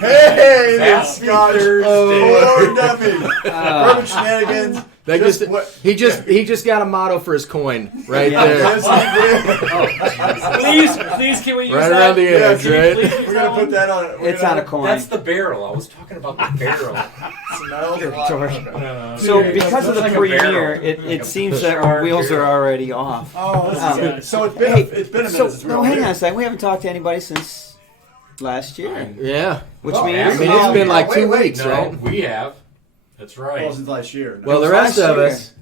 Hey, that's Scotch. Oh, Duffy. Perfect shenanigans. He just got a motto for his coin right there. Please, can we use right that? around the edge, right? We're gonna put that on. It's on a coin. That's the barrel. I was talking about the barrel. So because of the premiere, it seems that our wheels are already off. Oh, so it's been a minute. So hang on a second. We haven't talked to anybody since last year. Yeah. Which means it's been like 2 weeks, No, right? we have. That's right. Well, since last year. Well, the rest of us,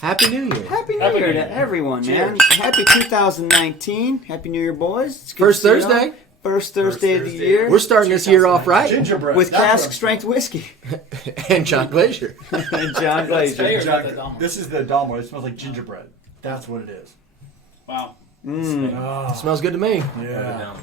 Happy New Year. Happy New Year to everyone, man. Happy 2019. Happy New Year, boys. It's good First to see you all. Thursday. First Thursday of the year. We're starting this year off right. Gingerbread. With cask strength whiskey. And John Glaser. And John Glaser. This is the Dalmore. It smells like gingerbread. That's what it is. Wow. Smells good to me. Yeah.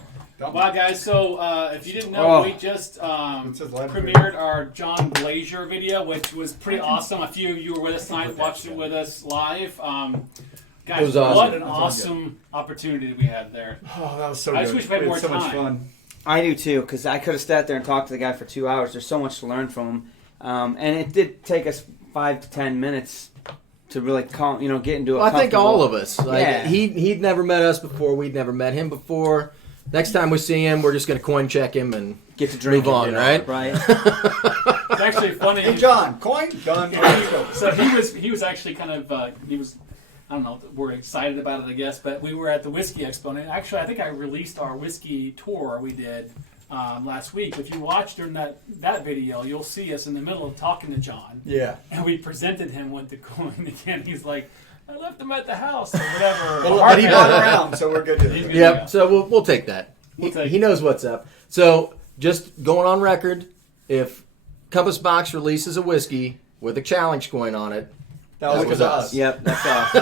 Wow, guys, so if you didn't know, we just premiered our John Glaser video, which was pretty awesome. A few of you were with us tonight, watched it with us live. Guys, was awesome. what an awesome opportunity we had there. Oh, that was so good. I just wish we had more so much time. fun. I do too, because I could have sat there and talked to the guy for 2 hours. There's so much to learn from him. And it did take us 5 to 10 minutes to really get into a I think all of us. Yeah. He'd never met us before. We'd never met him before. Next time we see him, we're just going to coin check him and get to drink move on, right? Right. It's actually funny. Hey, John, coin? Done. So he was actually kind of, I don't know, we're excited about it, I guess, but we were at the Whiskey Expo, and actually I think I released our whiskey tour we did last week. If you watch during that video, you'll see us in the middle of talking to John. Yeah. And we presented him with the coin again. He's like, I left him at the house or whatever. But he bought around, so we're good to do. Yep, so we'll take that. He knows what's up. So just going on record, if Compass Box releases a whiskey with a challenge coin on it, that was us. Yep, that's us.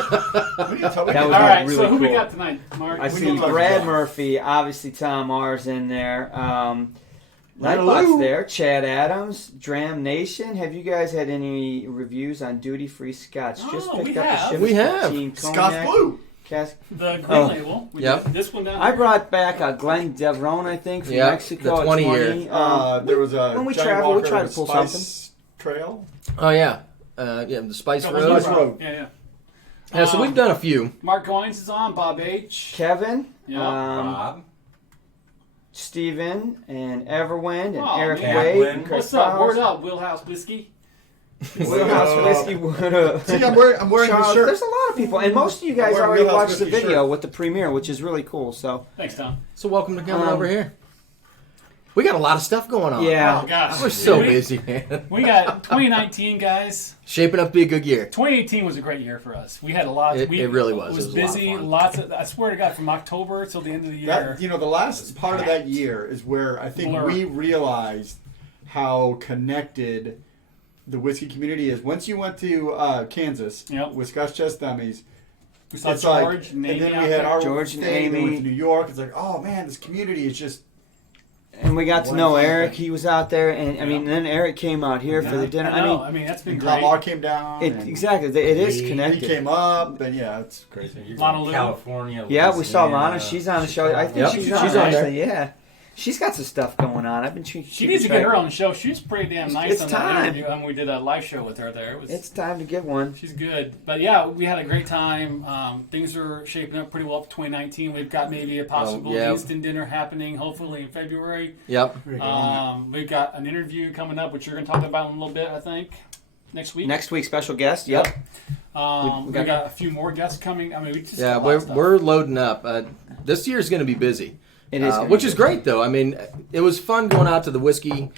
All right, really so who we cool. got tonight, Mark? I see Brad Murphy, obviously Tom R's in there. Nightbot's there. Chad Adams, Dram Nation. Have you guys had any reviews on Duty Free Scotch? Just picked up a ship. We have. Scotch Blue. The green label. We did this one down I here. brought back a Glen Devron, I think, from Mexico. The 20 year. There was a when we Johnny travel, we Walker try to pull Spice something. Trail. Oh, yeah. The Spice No, Road. Spice Road. Yeah. Yeah, so we've done a few. Mark Goins is on. Bob H. Kevin. Yeah. Bob. Steven and Everwind and Eric man. Wade and Chris What's up? Fowles. Word up, Wheelhouse Whiskey. Wheelhouse Whiskey. What up? See, I'm wearing Charles, the shirt. there's a lot of people, and most of you guys I'm wearing already Wheelhouse watched the Whiskey video shirt. with the premiere, which is really cool. So Thanks, Tom. So welcome to coming over here. We got a lot of stuff going on. yeah, Oh, gosh. We're so busy, man. We got 2019, guys. Shaping up to be a good year. 2018 was a great year for us. We had a lot. It really was. It was It was a lot of busy. fun. Lots of. I swear to God, from October till the end of the year. The last part of that year is where I think we realized how connected the whiskey community is. Once you went to Kansas with Scotch Chest Dummies, we saw it's George and and Amy then out we had there. our George and thing, we Amy. went to New York. It's like, oh man, this community is just. and we got to know Eric. He was out there, and I mean, then Eric came out here for the dinner. I mean, that's been And great. Tom R came down. Exactly, it is He connected. came up, and yeah, it's crazy. Lana Lou. California. Yeah, we saw Lana. She's on the show. I think she's on there. actually. Yeah. She's got some stuff going on. I've been. She needs to get her own show. She's pretty damn nice. It's on time. that interview. We did a live show with her there. It's time to get one. She's good. But yeah, we had a great time. Things are shaping up pretty well for 2019. We've got maybe a possible Houston dinner happening, hopefully in February. Yep. We've got an interview coming up, which you're going to talk about in a little bit, I think. Next week. Next week, special guest. Yep. We got a few more guests coming. I mean, we just we're loading up. This year's going to be busy. It is, which is great though. I mean, it was fun going out to the whiskey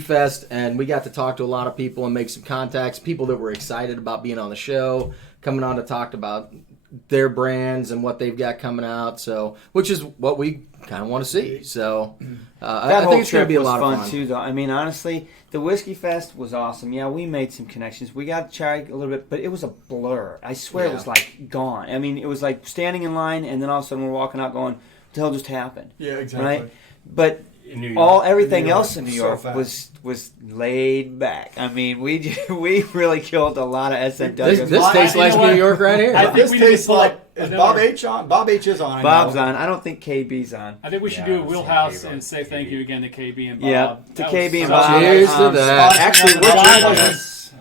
fest, and we got to talk to a lot of people and make some contacts. People that were excited about being on the show, coming on to talk about their brands and what they've got coming out. So, which is what we kind of want to see. So, I think it's going to be a lot of fun too. Though I mean, honestly, the Whiskey Fest was awesome. Yeah, we made some connections. We got to try a little bit, but it was a blur. I swear it was like gone. I mean, it was like standing in line, and then all of a sudden we're walking out going, "What the hell just happened?" Yeah, exactly. Right, but. Everything else in New York was laid back. I mean, we really killed a lot of SMW. This tastes like New York right here. This tastes like is Bob H on? Bob H is on. Bob's on. I don't think KB's on. I think we should do a wheelhouse and say thank you again to KB and Bob. Yeah, to KB and Bob. Cheers to that. Actually,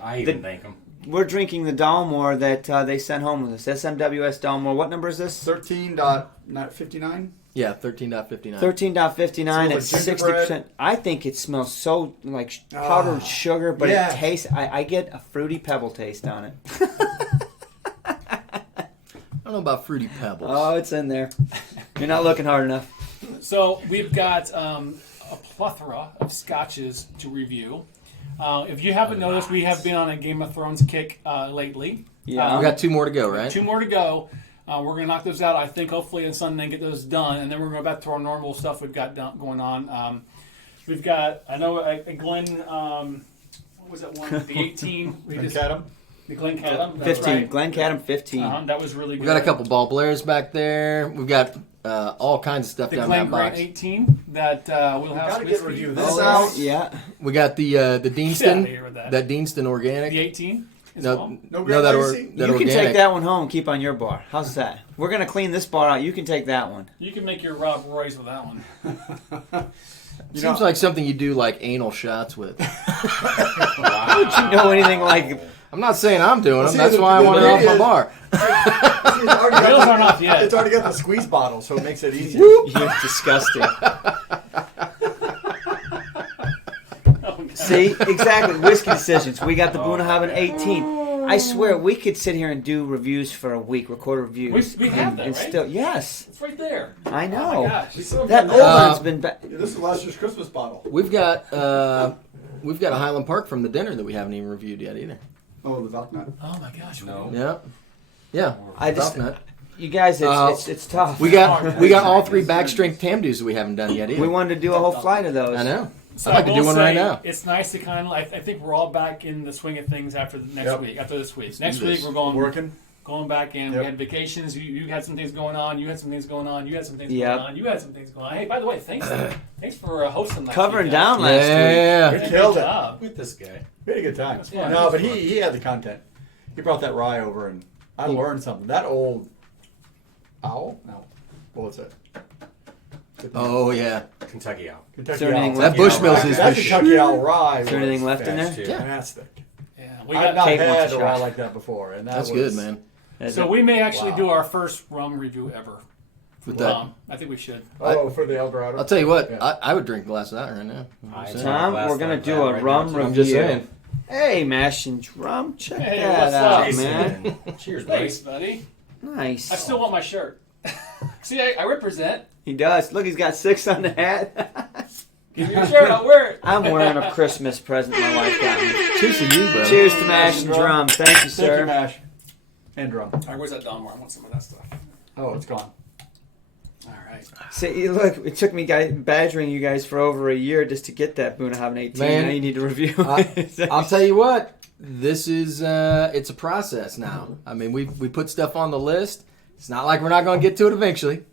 I even thank them. We're drinking the Dalmore that they sent home with us. SMWS Dalmore. What number is this? 13.59. Yeah, 13.59. 13.59 at 60%. I think it smells so like powdered sugar, but it tastes. I get a fruity pebble taste on it. I don't know about fruity pebbles. Oh, it's in there. You're not looking hard enough. So we've got a plethora of scotches to review. If you haven't noticed, we have been on a Game of Thrones kick lately. Yeah, we got 2 more to go, right? 2 more to go. We're going to knock those out, I think, hopefully on Sunday and get those done. And then we're going to go back to our normal stuff we've got going on. We've got, I know, Glen, what was that one? The 18. Glencadam. The Glencadam. 15. Right. Glencadam 15. That was really good. We got a couple ball blairs back there. We've got all kinds of stuff the down Glen that box. Grant 18 that we'll have. Got to get review this Oh, out. yeah. We got the Deanston. Get outta here with that. Deanston organic. The 18. No, Grant that Legacy? that You can organic. take that one home and keep on your bar. How's that? We're going to clean this bar out. You can take that one. You can make your Rob Roy's with that one. Seems like something you do like anal shots with. How would you know anything like... I'm not saying I'm doing them. See, That's the- why I the want it off thing my is- bar. Wheels aren't off yet. It's already got the squeeze bottle, so it makes it easier. You're disgusting. See? Exactly. Whiskey decisions. We got the Bunnahabhain 18. I swear, we could sit here and do reviews for a week, record reviews. We have that, and right? still, yes. It's right there. I know. Oh my gosh. That old one's been... This is last year's Christmas bottle. We've got a Highland Park from the dinner that we haven't even reviewed yet either. Oh, the Valknut. Oh my gosh. No. Yeah. I just... Valknut. You guys, it's tough. We got all 3 back strength Tamdus that we haven't done yet either. We wanted to do a whole flight of those. I know. So I'd like to do will one right say, now. It's nice to kind of, I think we're all back in the swing of things after the next week, after this week. Next week we're going back in. Yep. We had vacations. You had some things going on. You had some things going on. You had some things Yep. going on. You had some things going on. Hey, by the way, thanks for hosting last Covering week, down guys. last week. Yeah. We Good killed it. job. With this guy. We had a good time. fun. No, but he had the content. He brought that rye over, and I learned something. That old owl? No. What was it? Oh yeah. Kentucky Owl. Kentucky Is there anything Owl. left? That Bushmills is That the Kentucky Owl rye. Is there anything was left in there? fantastic. Yeah, we I've got. not Kate wants had a a rye shot. like that before, and That's was good, man. So we may actually do our first rum review ever. With that. I think we should. Oh, for the El Dorado. I'll tell you what, Yeah. I would drink a glass of that right now. I I'm just saying. Tom, we're going to do a rum review. I'm just saying. Hey, Mash and Drum. Check Hey, that what's out, up? man. Cheers, buddy. Thanks, buddy. Nice. I still want my shirt. See, I represent. He does. Look, he's got 6 on the hat. Give me your shirt. I'll wear it. I'm wearing a Christmas present my wife got me. Cheers to you, bro. Cheers to Mash and Drum. Thank you, Thank you, sir. Mash. And drum. All right, where's that Dalmore? I want some of that stuff. Oh, it's gone. All right. See, look, it took me badgering you guys for over a year just to get that Bunnahabhain 18. Man, Now you need to review. I'll tell you what. This is it's a process now. I mean, we put stuff on the list. It's not like we're not going to get to it eventually.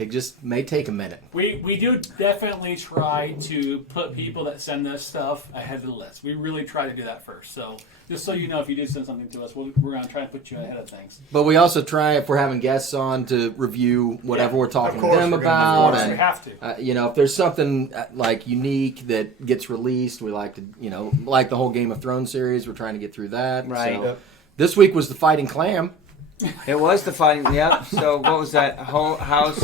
it just may take a minute. We do definitely try to put people that send us stuff ahead of the list. We really try to do that first. So just so you know, if you do send something to us, we're going to try to put you ahead of things. But we also try, if we're having guests on, to review whatever we're talking to course, them we're gonna about. do it. And We have to. you know, if there's something like unique that gets released, we like to, you know, like the whole Game of Thrones series, we're trying to get through that. Right. So, Yep. this week was the Fighting Clam. It was the fighting. Yep. So what was that? House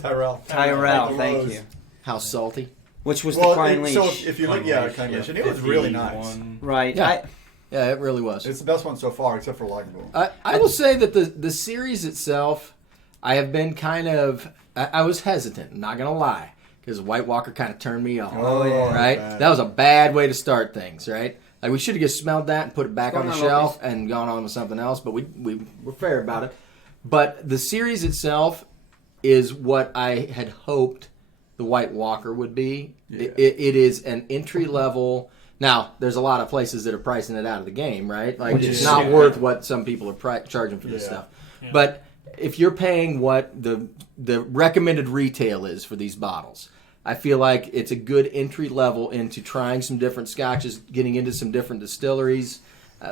Tyrell. Tyrell. Thank you. How salty. Which was Well, the Clynelish. so if you look, Clynelish, and it was really nice. Right. Yeah. Yeah, it really was. It's the best one so far, except for Lagavulin. I will say that the series itself, I have been kind of, I was hesitant, not going to lie, because White Walker kind of turned me off. Oh, yeah. Right? Bad. That was a bad way to start things, right? Like, we should have just smelled that and put it back on the What's going shelf and gone on with something else, but we were fair about it. But the series itself is what I had hoped the White Walker would be. Yeah. It is an entry level. Now, there's a lot of places that are pricing it out of the game, right? Like, Which it's is not stupid. worth what some people are charging for this Yeah. stuff. Yeah. But if you're paying what the recommended retail is for these bottles, I feel like it's a good entry level into trying some different scotches, getting into some different distilleries.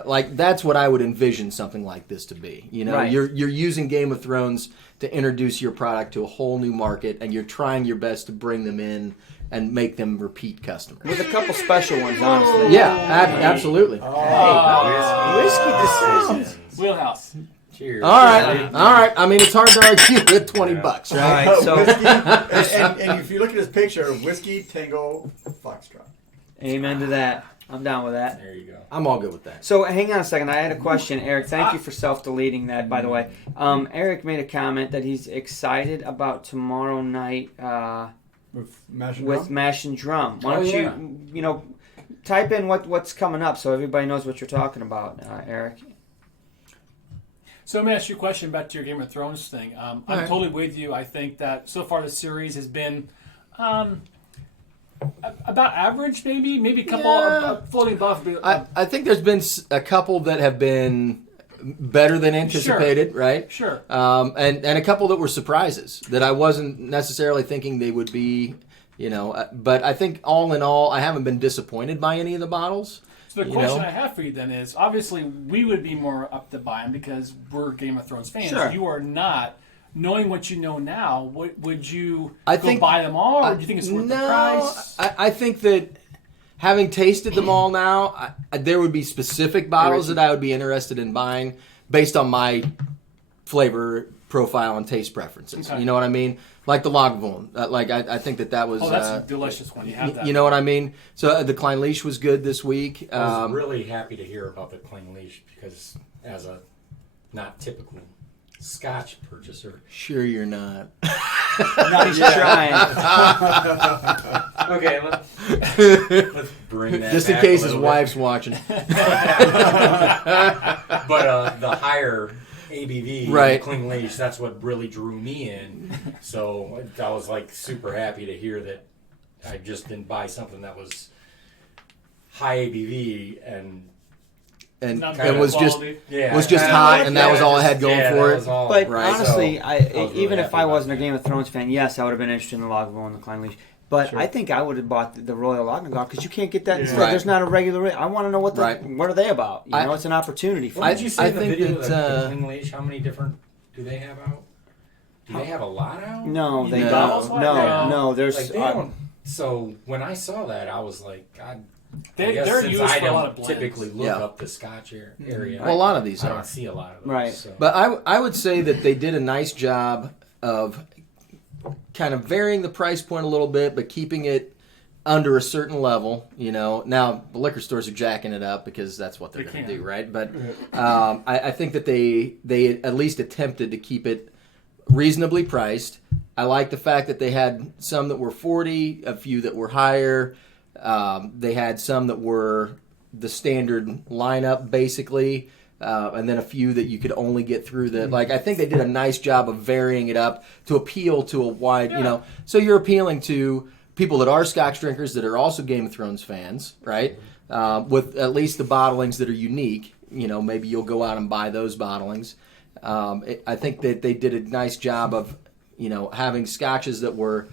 Like, that's what I would envision something like this to be. You know, Right. you're using Game of Thrones to introduce your product to a whole new market, and you're trying your best to bring them in and make them repeat customers. With a couple special ones, honestly. Yeah, absolutely. Oh. Whiskey decisions. Wheelhouse. Cheers. All right. I mean, it's hard to argue with $20, right? All right. So, Whiskey, and if you look at this picture, Whiskey, Tango, Foxtrot. amen to that. I'm down with that. There you go. I'm all good with that. So hang on a second. I had a question, Eric. Thank you for self-deleting that, by the way. Eric made a comment that he's excited about tomorrow night With Mash and with Drum? Mash and Drum. Why Oh, don't you type in what's coming up so everybody knows what you're talking about, Eric? So let me ask you a question back to your Game of Thrones thing. I'm right. totally with you. I think that so far the series has been about average, maybe a couple floating above. I think there's been a couple that have been better than anticipated, right? Sure. And a couple that were surprises that I wasn't necessarily thinking they would be, but I think all in all, I haven't been disappointed by any of the bottles. So the question I have for you then is, obviously we would be more up to buy them because we're Game of Thrones fans. Sure. You are not. Knowing what you know now, would you think buy them all, or do you think it's worth the price? I think that having tasted them all now, there would be specific bottles that I would be interested in buying based on my flavor profile and taste preferences. Okay. You know what I mean? Like the Lagavulin. I think that was... Oh, that's a delicious one. You have that. You know what I mean? So the Clynelish was good this week. I was really happy to hear about the Clynelish because as a not typical Scotch purchaser. Sure you're not. Not yet. Trying. Okay, let's bring that Just in back case a his little wife's watching. bit. But the higher ABV, Right. Clynelish, that's what really drew me in. So I was like super happy to hear that I just didn't buy something that was high ABV and Not it was just quality. hot, and that was all I had going for that it. was all- But Right. honestly, So, I was really even if happy I about wasn't a that. Game of Thrones fan, yes, I would have been interested in the Lagavulin and the Clynelish. But Sure. I think I would have bought the Royal Lagavulin because you can't get that. Yeah. Right. There's not a regular. I want to know what are they about. It's an opportunity for What me. did you say in the think video that, the Clynelish? How many different do they have out? Do they have a lot out? No, they No. don't. No. There's Like they don't. So when I saw that, I was like, God. I guess They're since used I for a lot of don't blends. typically look Yeah. up the Scotch area. Well, a lot of these I are. don't see a lot of those. Right. So. But I would say that they did a nice job of kind of varying the price point a little bit, but keeping it under a certain level. Now the liquor stores are jacking it up because that's what they're They going to can. do, right? But I think that they at least attempted to keep it reasonably priced. I like the fact that they had some that were 40, a few that were higher. They had some that were the standard lineup, basically, and then a few that you could only get through the. I think they did a nice job of varying it up to appeal to a wide, So you're appealing to people that are Scotch drinkers that are also Game of Thrones fans, right? With at least the bottlings that are unique. maybe you'll go out and buy those bottlings. I think that they did a nice job of, having scotches that were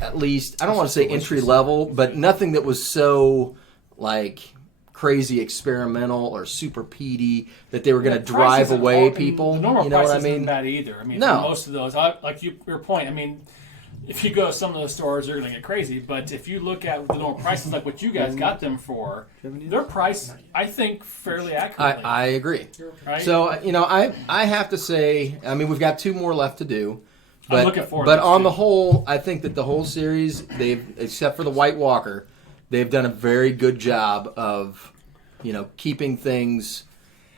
at least, I don't want to say entry level, but nothing that was so like crazy experimental or super peaty that they were going to drive away people. The normal you know price what I isn't mean? bad either. I mean, No. for most of those, like your point. I mean, if you go to some of those stores, they're going to get crazy. But if you look at the normal prices, like what you guys got them for, they're priced, I think, fairly accurately. I agree. Right? So, I have to say, I mean, we've got 2 more left to do. I'm looking forward But to on this the whole, I think that the whole series, except for the White Walker, they've done a very good job of, keeping things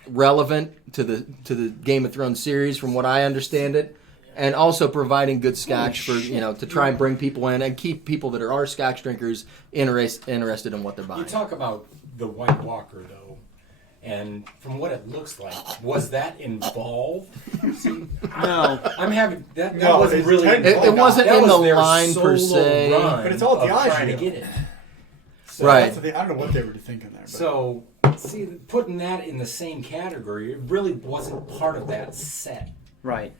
relevant to the Game of Thrones series, from what I understand it, and also providing good Scotch for to try and bring people in and keep people that are Scotch drinkers interested in what they're buying. You talk about the White Walker, though, and from what it looks like, was that involved? No. I'm having that. That No, wasn't it's really. technical. It wasn't That in was the their line solo per se. run But it's all of Diageo. trying to get it. So Right. That's the thing. I don't know what they were thinking there. But. So, see, putting that in the same category, it really wasn't part of that set. Right.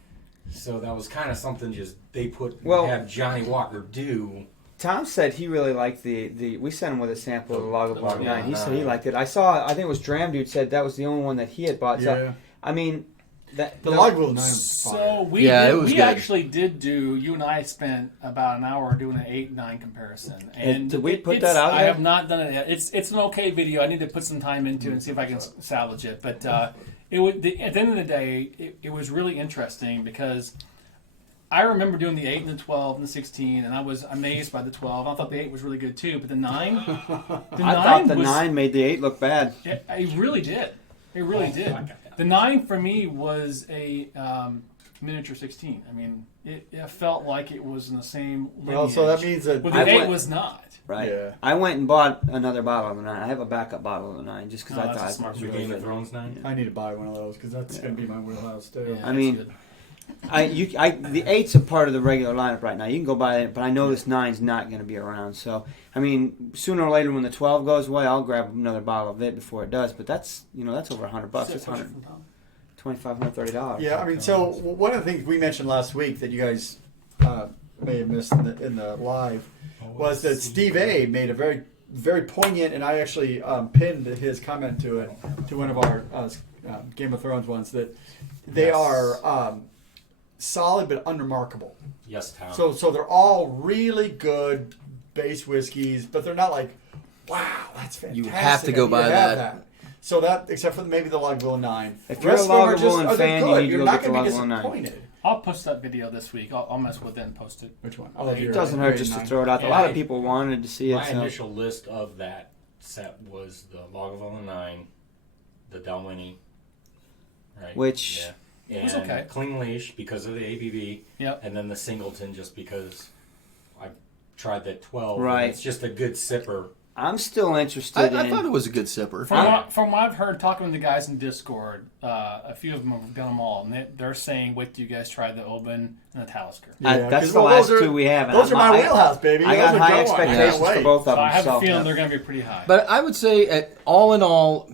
So that was kind of something just they Well- have Johnny Walker do. Tom said he really liked the. We sent him with a sample of the Lagavulin The 9. He said he Lagavulin. liked it. I think it was Dram Dude said that was the only one that he had bought. So, Yeah. I mean, The Lagavulin 9 was fire. So we Yeah, it was we good. actually did do. You and I spent about an hour doing an 8-9 comparison. And did we put it's- that out I there? have not done it yet. It's an okay video. I need to put some time into it and see if I can salvage it. But it would. At the end of the day, it was really interesting because I remember doing the 8 and the 12 and the 16, and I was amazed by the 12. I thought the 8 was really good too, but the 9, I thought the 9 made the 8 look bad. It really did. It really did. The 9 for me was a miniature 16. I mean, it felt like it was in the same lineage. Well, so that means that Well, the 8 was not. Right. Yeah. I went and bought another bottle of the 9. I have a backup bottle of the 9 just because Oh, I that's a thought smart it was Your really Game of good. Thrones 9? I need to buy one of those because that's going to be my wheelhouse too. Yeah, I mean, that's good. The 8's a part of the regular lineup right now. You can go buy it, but I know this 9's not going to be around. So, I mean, sooner or later when the 12 goes away, I'll grab another bottle of it before it does. But that's that's over $100. It's $125, $130. Yeah, I mean, so one of the things we mentioned last week that you guys may have missed in the live was that Steve A made a very, very poignant, and I actually pinned his comment to it to one of our Game of Thrones ones that they are solid but unremarkable. Yes, Tom. So they're all really good base whiskeys, but they're not like, wow, that's fantastic. You have to go You buy have that. So that, except for maybe the Lagavulin 9. If The you're a rest of them are Lagavulin are they fan, you good. need to You're go not get the going to be Lagavulin 9. disappointed. I'll post that video this week. I'll mess with it and post it. Which one? It It doesn't hurt just to throw it out. A lot of people wanted to see it. My So. initial list of that set was the Lagavulin 9, the Dalwhinnie, right? Which- Yeah. It was And okay. Clynelish because of the ABV, Yep. and then the Singleton just because I tried that 12. and Right. It's just a good sipper. I'm still interested I in. thought it was a good sipper. From what I've heard talking to the guys in Discord, a few of them have done them all, and they're saying, "Wait till you guys try the Oban and the Talisker." That's 'cause, the well, last those are- two we have. and Those are my I- wheelhouse, baby. I got Those are high going. expectations Can't for wait. both of So them. I have a so- feeling they're going to be pretty high. But I would say, all in all,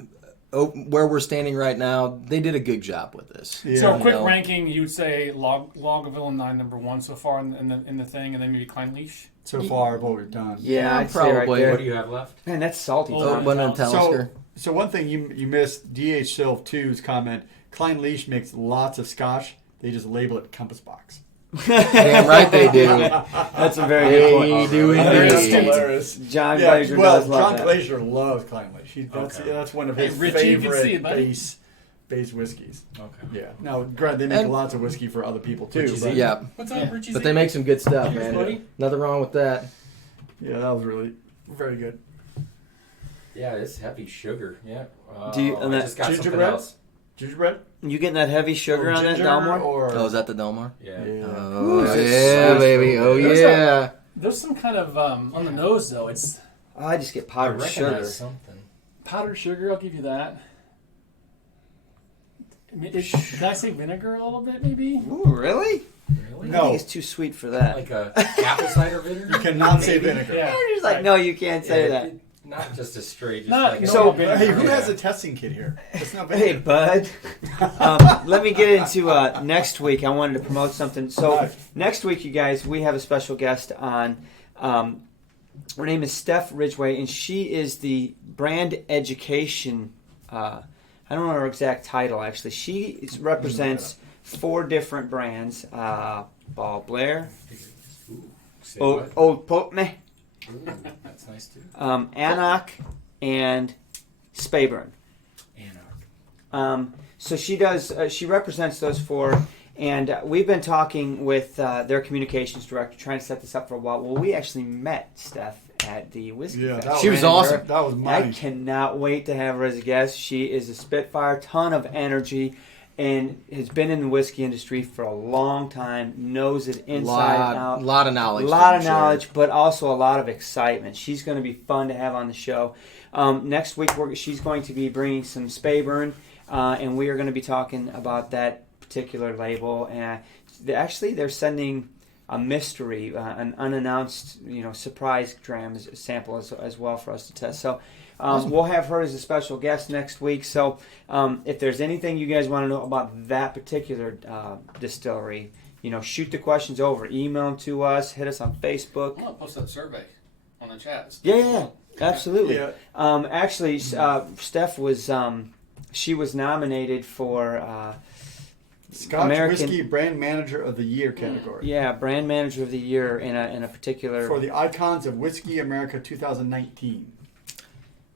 where we're standing right now, they did a good job with this. Yeah. So, a quick You know. ranking, you would say Lagavulin 9 number 1 so far in the thing, and then maybe Clynelish. So far of what we've done. Yeah, I'd say probably. right What there. do you have left? Man, that's salty. Oh, Tom. Oban and Talisker. So one thing you missed, DH Silv 2's comment, Clynelish makes lots of Scotch. They just label it Compass Box. Damn right they do. That's a very good They point. do That's indeed. hilarious. John Yeah, Glaser well, does love John that. Glaser loves Clynelish. That's one of Hey, his Richie, you can see favorite it, buddy. base whiskeys. Okay. Yeah. Now, granted, they make And- lots of whiskey for other people too. Richie But Z. Yeah, What's Yeah. up, Richie? but they make some good stuff, Cheers, man. buddy. Nothing wrong with that. yeah, that was really very good. Yeah, it's heavy sugar. Yeah. Do you- and I that just got something gingerbread? else. Gingerbread? You getting that heavy sugar on that, ginger Dalmore? or Oh, is that the Delmar? Yeah. yeah. Oh, Ooh, yeah, it's baby. Oh, There's yeah. There's some kind of on the nose though. It's Oh, I just get I powdered recognize sugar. something. powdered sugar. I'll give you that. Can I say vinegar a little bit, maybe? Ooh, really? Really? I No. think it's too sweet for that. Like a apple cider vinegar? You cannot say Maybe? vinegar. Yeah. You're just like, no, you can't say Yeah, that. Not just a straight. Just No, like a- So- Hey, who has a testing kit here? It's not bad. Hey, bud. Let me get into next week. I wanted to promote something. So Right. next week, you guys, we have a special guest on. Her name is Steph Ridgway, and she is the brand education. I don't know her exact title actually. She represents 4 different brands: Ball Blair, Ooh, say what? Old Potney, Ooh, that's nice too. Anok, and Speyburn. Anarch. So she does. She represents those 4, and we've been talking with their communications director, trying to set this up for a while. Well, we actually met Steph at the Whiskey Yeah, Fest. that She was man, awesome. That was I money. cannot wait to have her as a guest. She is a spitfire, ton of energy, and has been in the whiskey industry for a long time. Knows it inside and out. Lot of knowledge. A lot to of share. knowledge, but also a lot of excitement. She's going to be fun to have on the show. Next week, she's going to be bringing some Speyburn, and we are going to be talking about that particular label. And actually, they're sending a mystery, an unannounced, surprise dram sample as well for us to test. So we'll have her as a special guest next week. So if there's anything you guys want to know about that particular distillery, shoot the questions over. Email them to us. Hit us on Facebook. I'm gonna post that survey on the chat. Yeah, absolutely. Yeah. Actually, Steph was she was nominated for Scotch American- Whiskey Brand Manager of the Year category. brand manager of the year in a particular For the Icons of Whiskey America 2019.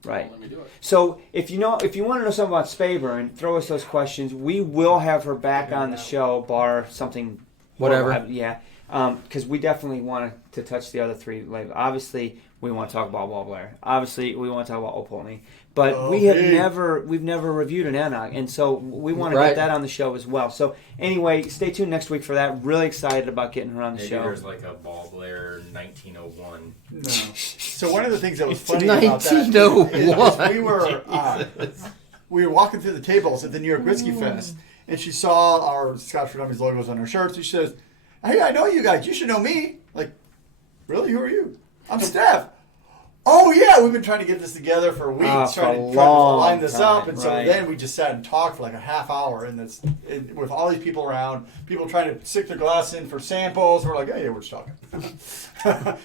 right. Let me do it. So if you want to know something about Speyburn, throw us those questions. We will have her back on the show, bar something Whatever. Yeah, because we definitely want to touch the other 3 labels. Obviously, we want to talk about Ball Blair. Obviously, we want to talk about Old Pulteney. But Oh, we've big. never reviewed an Annog, and so we want to Right. get that on the show as well. So anyway, stay tuned next week for that. Really excited about getting her on the Maybe show. there's like a Ball Blair 1901. No. So one of the things that was funny about that is 1901. we were walking through the tables at the New York Whiskey Fest, and she saw our Scotch for Dummies logos on our shirts. And she says, "Hey, I know you guys. You should know me." Like, really? Who are you? I'm Steph. Oh yeah, we've been trying to get this together for weeks, For trying a to long line this up, time, and so right. then we just sat and talked for like a half hour, and with all these people around, people trying to stick their glass in for samples. We're like, "Hey, we're just talking."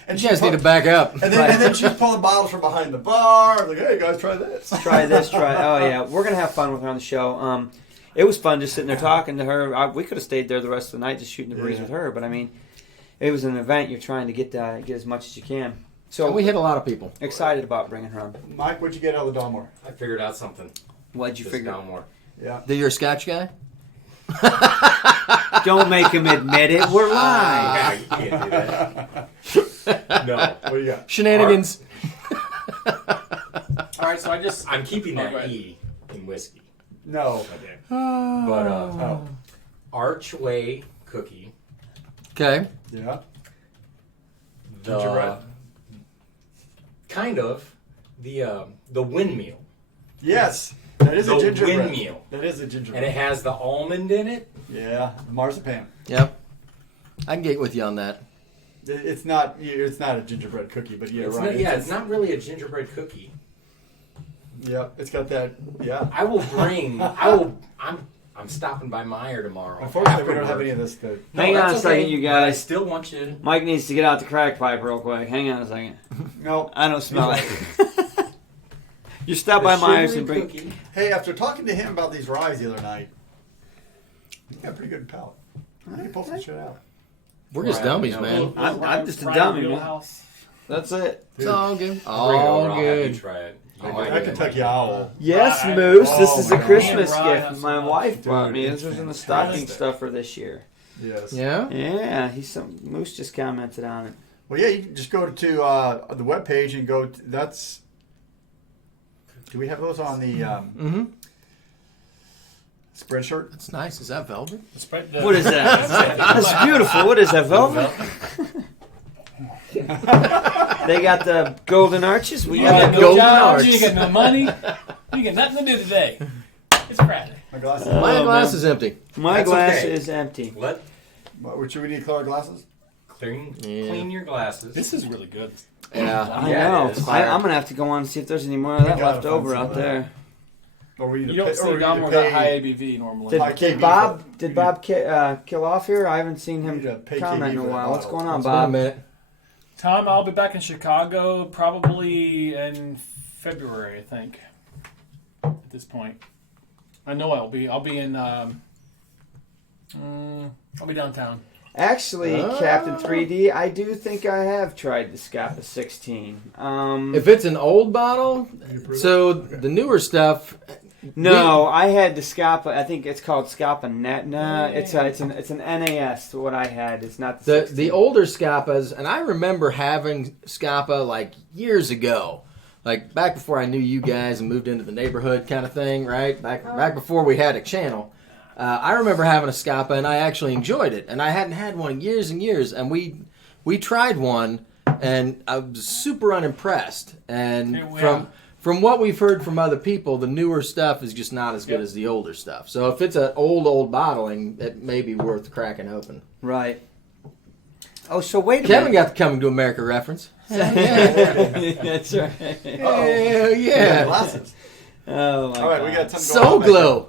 And You guys need to back up. and then she's pulling bottles from behind the bar. Like, "Hey guys, try this." Try this, Oh yeah, we're gonna have fun with her on the show. It was fun just sitting there talking to her. We could have stayed there the rest of the night just shooting the breeze Yeah. with her, but I mean, it was an event. You're trying to get as much as you can. So And we hit a lot of people. excited about bringing her on. Mike, what'd you get out of the Dalmore? I figured out something. What'd you Just figure? Dalmore. Yeah. You're a Scotch guy? Don't make him admit it. We're live. Yeah, you can't do that. No. What do you got? Shenanigans. All right, so I just I'm keeping Oh, that go ahead. E in whiskey. No. Okay. But Oh. Archway cookie. Okay. Yeah. The, Gingerbread? Kind of. The windmill. Yes. That is a The gingerbread. windmill. That is a And gingerbread. it has the almond in it. Yeah. Marzipan. Yep. I can get with you on that. It's not a gingerbread cookie, but yeah, It's right. not, it's not really a gingerbread cookie. Yeah, it's got that. Yeah. I will bring. I'm stopping by Meyer tomorrow. Unfortunately, we after don't have work. any of this. No, Hang on that's a second, okay, you but I guys. still want you to. Mike needs to get out the crack pipe real quick. Hang on a second. No. I don't smell it. You stop by Myers and bring. Cookie. Hey, after talking to him about these ryes the other night, you got a pretty good palate. You can pull some shit out. We're just Right, dummies, you know, man. I'm just a Ryan dummy, man. Wheelhouse. That's it. It's all good. Bring it All over, I'll have you good. try it. You I might can even take like you it. owl. Yes, Right. Moose. This Oh is my a God. Christmas Me and Ryan gift have my some wife brought Dude, me. it's This was in the fantastic. stocking stuffer this year. Yes. Yeah? Yeah, Moose just commented on it. Well, yeah, you can just go to the webpage and go. That's. Do we have those on the Mm-hmm. spread shirt? That's nice. Is that velvet? Spread the- What is that? That's beautiful. What is that, velvet? They got the golden arches. We You got got the no golden jobs, arch. you got no money, you got nothing to do today. It's Friday. My glasses. My Oh, glass man. is empty. My That's glass okay. is empty. Let Should we need clear glasses? clean Yeah. clean your glasses. This is really good. Yeah. I Yeah, know. it is. I'm gonna have to go on and see if there's any more of that We gotta left find over some out of that. there. Or we need You to don't pay, or see we need Gomor to got pay, high ABV normally. Did, High did KB, Bob but did we Bob kill off here? I haven't seen We him need to pay comment in KB a for the while. What's bottle. going on, It's been a Bob? minute. Tom, I'll be back in Chicago probably in February, I think. At this point, I know I'll be. I'll be in. I'll be downtown. Actually, Oh. Captain 3D, I do think I have tried the Scapa 16. If it's an old bottle, so the newer stuff. No, I had the Scapa. I think it's called Scapa Net. Nah, it's an NAS. What I had, it's not the 16. The older Scapas, and I remember having Scapa like years ago, like back before I knew you guys and moved into the neighborhood kind of thing, right? Back before we had a channel. I remember having a Scapa, and I actually enjoyed it. And I hadn't had one in years and years. And we tried one, and I was super unimpressed. And Yeah. from what we've heard from other people, the newer stuff is just not as good as the older stuff. So if it's an old bottling, it may be worth cracking open. Right. Oh, so wait a Kevin minute. got the Coming to America reference. That's right. Hell yeah. Glasses. Oh my All right, God. we got time to go Soul on. Glow.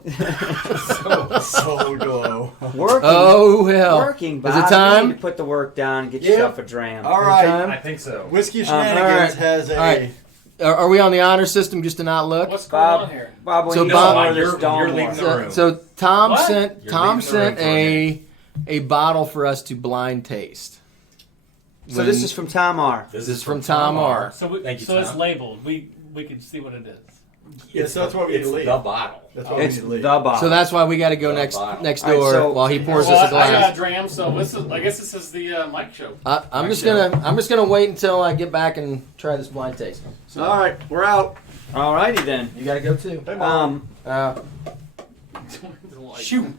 Soul Glow. Working. Oh, hell. Working, Bob. Is it You time? need to put the work down and get Yeah. yourself a dram. All right. time? I think so. Whiskey all Shenanigans right. has a. All right. Are we on the honor system just to not look? What's going Bob, on here? Bob, when So you Bob- order You're- this you're Dawn leaving War. the room. So Tom What? sent You're Tom leaving the room sent for a a bottle for us to blind taste. So this is from Tom R. This is from Tom R. So Thank you, so it's Tom. labeled. We can see what it is. Yes, that's what we need It's to leave. the bottle. That's what we It's need the to leave. bottle. So that's why we got to go The next bottle. door All right, so- while he pours Well, us a I got a glass. dram, so I guess this is the Mike show. I'm just gonna wait until I get back and try this blind taste. So, All right, we're out. Alrighty then. you gotta go too. Hey, Mom. Shoot.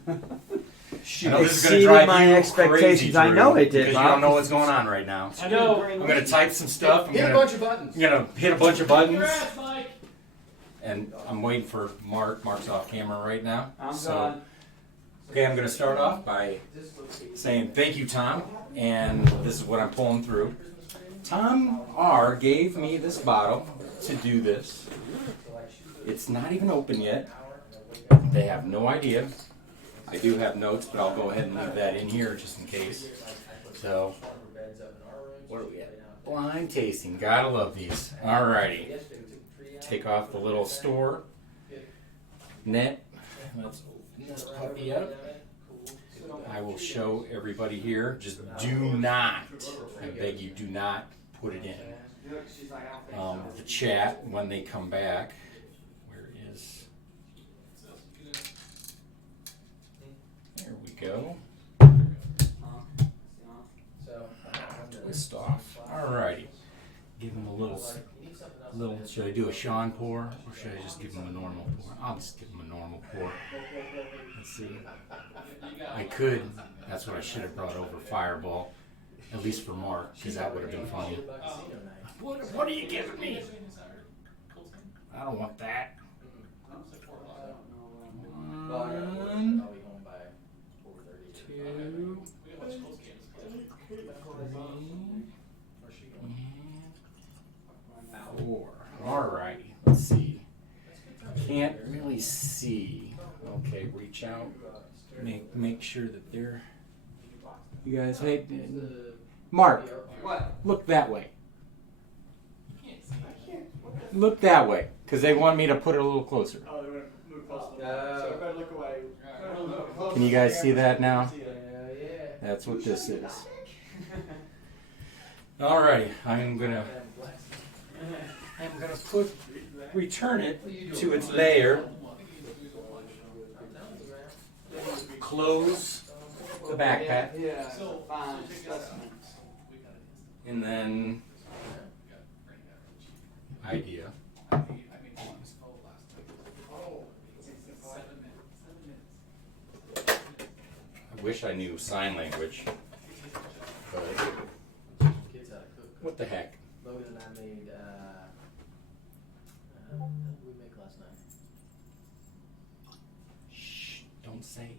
Shoot. I know this is Exceeded gonna drive my you expectations. crazy, I know Drew, it did, because Bob. you don't know what's going on right now. I know. I'm gonna type some stuff. I'm Hit a gonna, bunch of buttons. I'm gonna hit a bunch of buttons, Congrats, Mike. and I'm waiting for Mark. Mark's off camera right now. I'm So, gone. okay, I'm gonna start off by saying thank you, Tom, and this is what I'm pulling through. Tom R gave me this bottle to do this. It's not even open yet. They have no idea. I do have notes, but I'll go ahead and leave that in here just in case. So, what are we at? Blind tasting. Gotta love these. Alrighty. Take off the little store net. Let's open this puppy up. I will show everybody here. Just do not, I beg you, do not put it in the chat when they come back. Where is? There we go. Twist off. Alrighty. Give them a little. Should I do a Sean pour or should I just give them a normal pour? I'll just give them a normal pour. Let's see. I could. That's what I should have brought over Fireball, at least for Mark, because that would have been funny. What are you giving me? I don't want that. One, two, three, four. Alrighty, let's see. Can't really see. Okay, reach out. Make sure that they're. You guys, hey, Mark, look that way. Look that way, because they want me to put it a little closer. Oh, they want to move closer. So I better look away. Can you guys see that now? That's what this is. Alrighty, I'm gonna return it to its lair. Close the backpack, and then idea. I wish I knew sign language, but what the heck? Logan and I made. What did we make last night? Shh, don't say.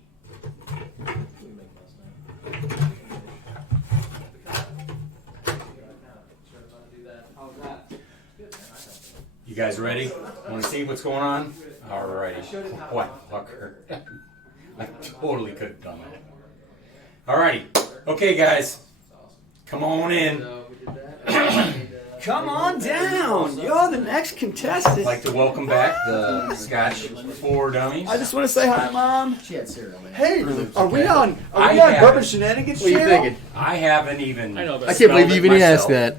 What did we make last night? You guys ready? Want to see what's going on? Alrighty. What fucker? I totally could have done that. Alrighty. Okay, guys. Come on in. Come on down. You're the next contestant. I'd like to welcome back the Scotch for Dummies. I just want to say hi, Mom. She had cereal, man. Hey, are we Okay. on I have- Bourbon Shenanigans? What are you channel? thinking? I haven't even. I know, but I can't believe you even asked that.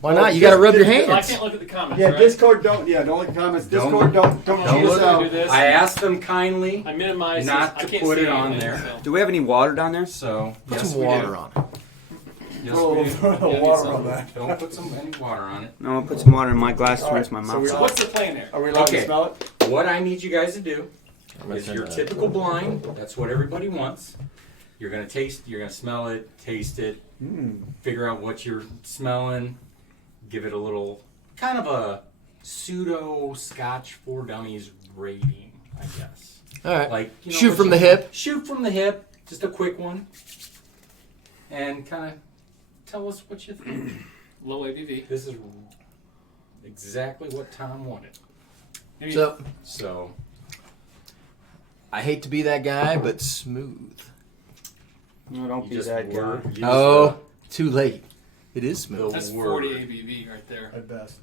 Why not? You got to rub your I hands. can't look at the comments. Yeah, right? Discord don't look at comments. Discord don't don't cheat us look I do out. this. I asked them kindly I minimize not this. to I can't put see it on anything, there. so. Do we have any water down there? So Put yes, some we water do. on. Yes, Throw we do. a little Yeah, water need on that. Don't put any water on it. No, I'll put some water in my glass to All right, rinse my so mouth. we So out. what's the plan here? Are we allowed Okay. to smell it? What I need you guys to do I'm is your gonna- typical blind. That's what everybody wants. You're gonna taste. You're gonna smell it, taste it, figure out what you're smelling. Give it a little kind of a pseudo Scotch for Dummies rating, I guess. All right. Like Shoot what from you- the hip. Shoot from the hip. Just a quick one. And kind of tell us what you think. Low ABV. This is exactly what Tom wanted. Maybe So So I hate to be that guy, but smooth. No, don't you be just that guy. were- you just Oh, too late. It is smooth. that's word. 40 ABV right there. At best.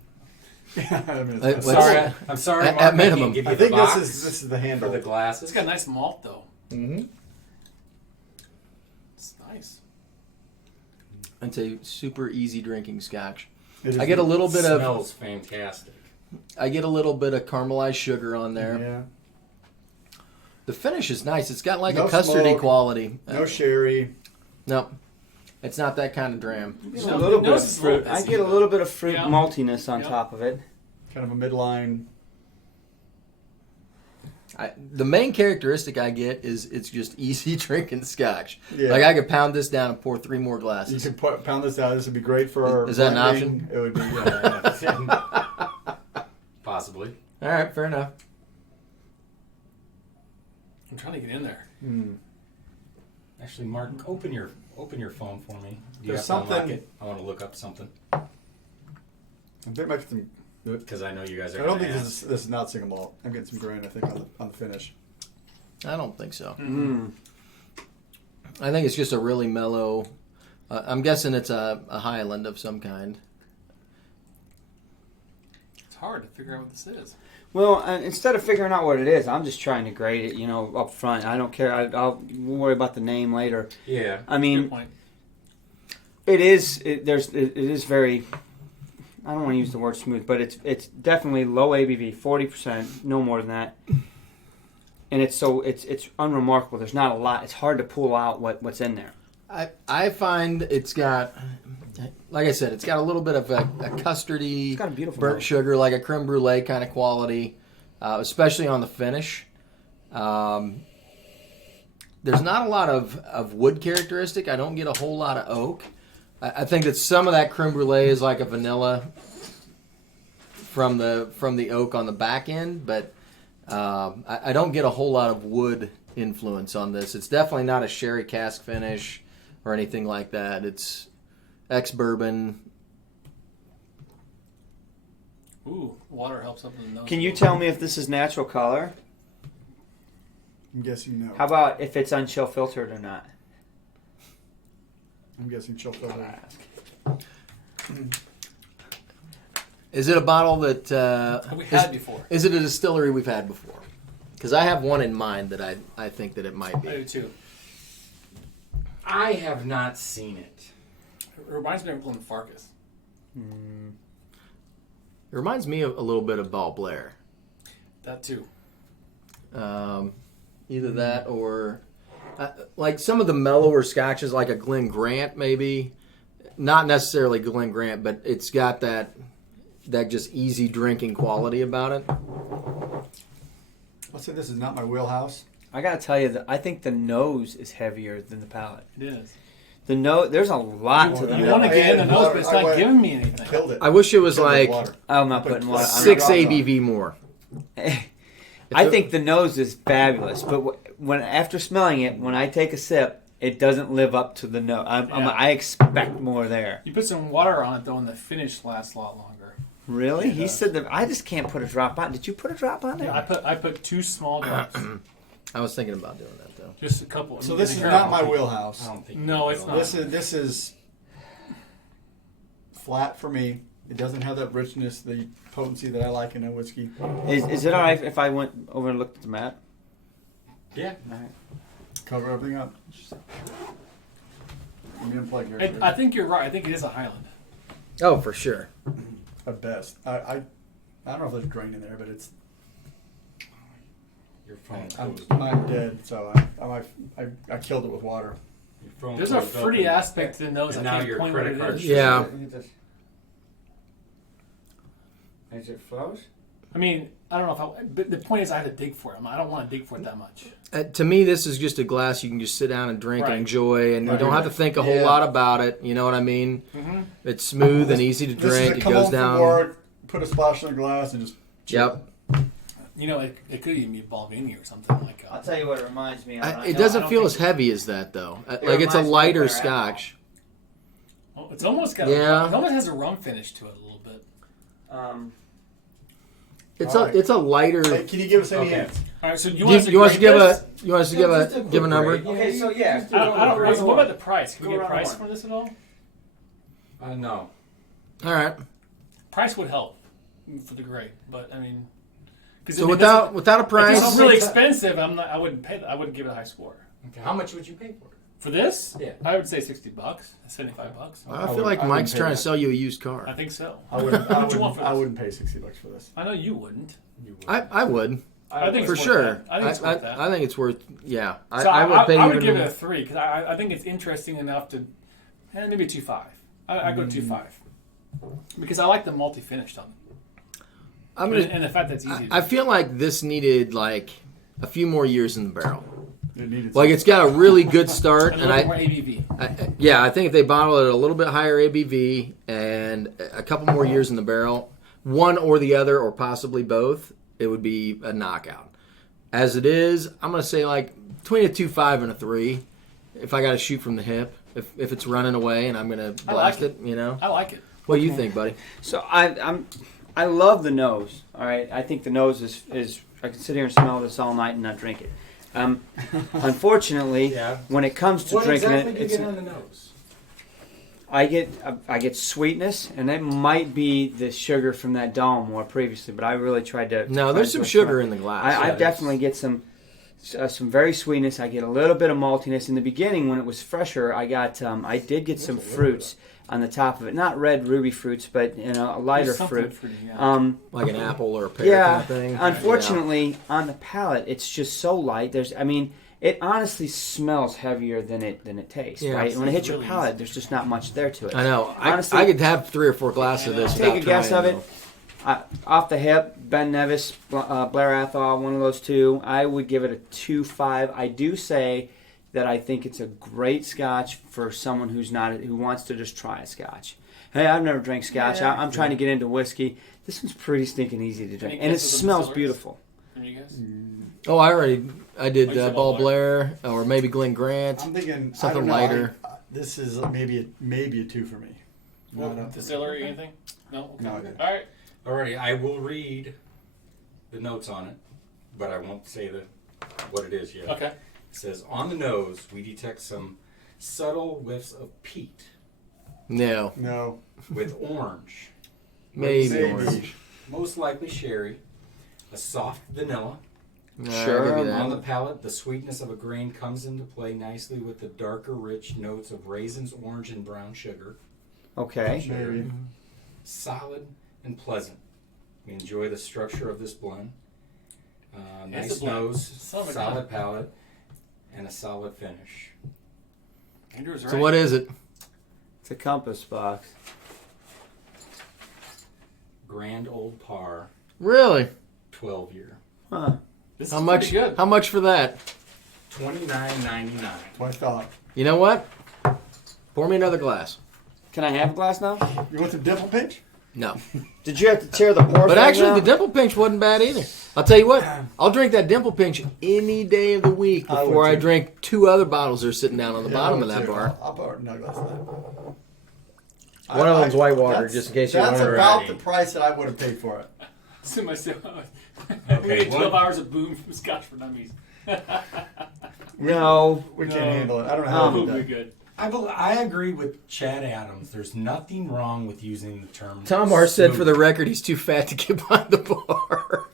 I mean, Let- it's I'm let's- sorry. I'm sorry. At Mark, I minimum. can't give you I the think box this is the for handle. the glasses. It's got a nice malt though. Mm-hmm. It's nice. It's a super easy drinking Scotch. It is I get a little bit of Smells fantastic. caramelized sugar on there. Yeah. The finish is nice. It's got like No a custardy smoke. quality. No sherry. No, it's not that kind of dram. Get a little bit of fruit. I get a little bit of fruit Yeah. maltiness on Yeah. top of it. Kind of a midline. The main characteristic I get is it's just easy drinking Scotch. Yeah. Like I could pound this down and pour 3 more You glasses. could pound this out. This would be great for our. Is that an blending. option? It would be. Yeah. Possibly. All right, fair enough. I'm trying to get in there. Actually, Mark, open your phone for me. Do you There's have to unlock something- it? I want to look up something There might be some. because I know you guys are. I don't gonna think ask. this is not single malt. I'm getting some grain. I think on the finish. I don't think so. Mm. I think it's just a really mellow. I'm guessing it's a Highland of some kind. It's hard to figure out what this is. Well, instead of figuring out what it is, I'm just trying to grade it, up front. I don't care. I'll worry about the name later. Yeah. I Good mean, point. it is very. I don't want to use the word smooth, but it's definitely low ABV, 40%, no more than that. And it's unremarkable. There's not a lot. It's hard to pull out what's in there. I find it's got, like I said, it's got a little bit of a custardy, It's got a beautiful burnt note. sugar, like a creme brulee kind of quality, especially on the finish. There's not a lot of wood characteristic. I don't get a whole lot of oak. I think that some of that creme brulee is like a vanilla from the oak on the back end, but I don't get a whole lot of wood influence on this. It's definitely not a sherry cask finish or anything like that. It's ex-bourbon. Ooh, water helps up with the nose. Can you tell me if this is natural color? I'm guessing no. How about if it's unchill filtered or not? I'm guessing chill filter. Is it a bottle that Have we had before? is it a distillery we've had before? Because I have one in mind that I think that it might I be. do too. I have not seen it. It reminds me of Glenfarclas. It reminds me of a little bit of Ball Blair. That too. Either that or like some of the mellower scotches, like a Glen Grant, maybe. Not necessarily Glen Grant, but it's got that just easy drinking quality about it. I'll say this is not my wheelhouse. I gotta tell you that I think the nose is heavier than the palate. It is. The nose, there's a lot to the You Yeah, want nose. to get in the I nose, added but it's water. I not went- giving me anything. Killed it. I wish it was Killed like water. I'm not putting water. 6 drops on it. ABV more. I think the nose is fabulous, but when after smelling it, when I take a sip, it doesn't live up to the nose. Yeah. I expect more there. You put some water on it though, and the finish lasts a lot longer. Really? Yeah. He said that I just can't put a drop on. Did you put a drop on there? Yeah, I put 2 small drops, I was thinking about doing that though. just a couple. So this is not my wheelhouse. I don't think. No, it's not. This is flat for me. It doesn't have that richness, the potency that I like in a whiskey. Is it all right if I went over and looked at the map? Yeah. All right. Cover everything up. Give me a plug here. I think you're right. I think it is a Highland. Oh, for sure. At best. I don't know if there's grain in there, but it's Your phone I'm closed. dead, so I killed it with water. Your phone There's a closed up fruity and- aspect to the nose. and I now can't your point what credit it card is. shows Yeah. Is it flows? I mean, I don't know but the point is I had to dig for it. I don't want to dig for it that much. To me, this is just a glass you can just sit down and drink Right. and enjoy, and you Right. don't have to think a whole Yeah. lot about it. You know what I mean? Mm-hmm. It's smooth and easy to This is drink. a It come goes home from down. work, put a splash in a glass, and just Yep. You know, it could even be Balvenie or something like I'll that. tell you what it reminds me of. It doesn't I feel don't as think- heavy as that though. Like it's a reminds me of lighter Blair Scotch. Oh, it's almost got Yeah. it almost has a rum finish to it a little bit. It's All a right. it's a lighter. Hey, can you give us any Okay. hints? All right, so you You, want us to you want us to grade give this? a you want us to give a number? Okay, so yeah. I don't, what about the price? Can we Go get a around price the for this at all? No. All right. Price would help for the grade, but I mean, because So without a if price, it's really expensive, I wouldn't pay. I wouldn't give it a high score. Okay. How much would you pay for it? For this, Yeah. I would say $60, $75. I feel like I Mike's wouldn't pay trying to that. sell you a used car. I think so. I wouldn't. What would you want for I this? wouldn't pay $60 for this. I know you wouldn't. You would. I would I think for it's worth sure. that. I think it's worth that. I think it's worth. Yeah, So I would pay I would even. give it a 3 because I think it's interesting enough to, maybe a 2.5. I go 2.5 because I like the multi finished on it, I'm gonna. and the fact that it's easy. I feel like this needed like a few more years in the barrel. It needed Like it's got a really good start, and and a little more ABV. I think if they bottle it at a little bit higher ABV and a couple more years in the barrel, one or the other, or possibly both, it would be a knockout. As it is, I'm gonna say like between a 2.5 and a 3. If I got to shoot from the hip, if it's running away and I'm gonna I blast like it, you know. I like it. What do you think, buddy? So I love the nose. All right, I think the nose is I can sit here and smell this all night and not drink it. Unfortunately, Yeah. when it comes to What drinking exactly it, do you it's, get on the nose? I get sweetness, and that might be the sugar from that Dalmore previously. But I really tried to. No, there's some sugar in the glass. I definitely get some very sweetness. I get a little bit of maltiness in the beginning when it was fresher. I did get some fruits on the top of it, not red ruby fruits, but a lighter There's something fruit. fruity, yeah. like an apple or a pear Yeah, kind of thing. unfortunately, on the palate, it's just so light. It honestly smells heavier than it tastes. Yeah. Right? When it hits your Really palate, there's just not much there to it. I know. Honestly, I could have 3 or 4 glasses of this. Take a without guess trying, of it. though. Off the hip, Ben Nevis, Blair Athol, one of those two. I would give it a 2.5. I do say that I think it's a great Scotch for someone who wants to just try a Scotch. Hey, I've never drank Scotch. Yeah. I'm trying to get into whiskey. This one's pretty stinking easy to drink, Any and it guesses on smells distilleries? beautiful. Can you guess? Oh, I did Oh, you said Ball Ball Blair or maybe Glen Grant. I'm thinking Something I don't know, lighter. This is maybe a 2 for me. Not up. Distillery, anything? No. Okay. No idea. All right. Alrighty, I will read the notes on it, but I won't say what it is yet. Okay. It says, on the nose, we detect some subtle whiffs of peat No, No. with orange, maybe Maybe. orange. most likely sherry, a soft vanilla. No, Sure. I'll give you that. On the palate, the sweetness of a grain comes into play nicely with the darker, rich notes of raisins, orange, and brown sugar. Okay. Maybe. Solid and pleasant. We enjoy the structure of this blend. It's Nice a blend. nose, Son of a solid gun. palate, and a solid finish. Andrew's right. So what is it? It's a compass box. Grand Old Par, Really? 12 year. Huh. This How is much? pretty good. How much for that? $29.99. What I thought. You know what? Pour me another glass. Can I have a glass now? You want some dimple pinch? No. Did you have to tear the pour? But thing actually, out? the dimple pinch wasn't bad either. I'll tell you what. I'll drink that dimple pinch any day of the week I would before I too. drink 2 other bottles that are sitting down on the Yeah, bottom I of would that too. bar. I'll pour another glass of that. One of them's Whitewater, that's- just in case you That's wonder. about the price that I would have paid for it. So myself, we Okay, need 12 what? hours of boom from Scotch for Dummies. No. We No. can't handle it. I don't know how to We'll do be that. good. I agree with Chad Adams. There's nothing wrong with using the term. Tom R said smooth. for the record he's too fat to get behind the bar.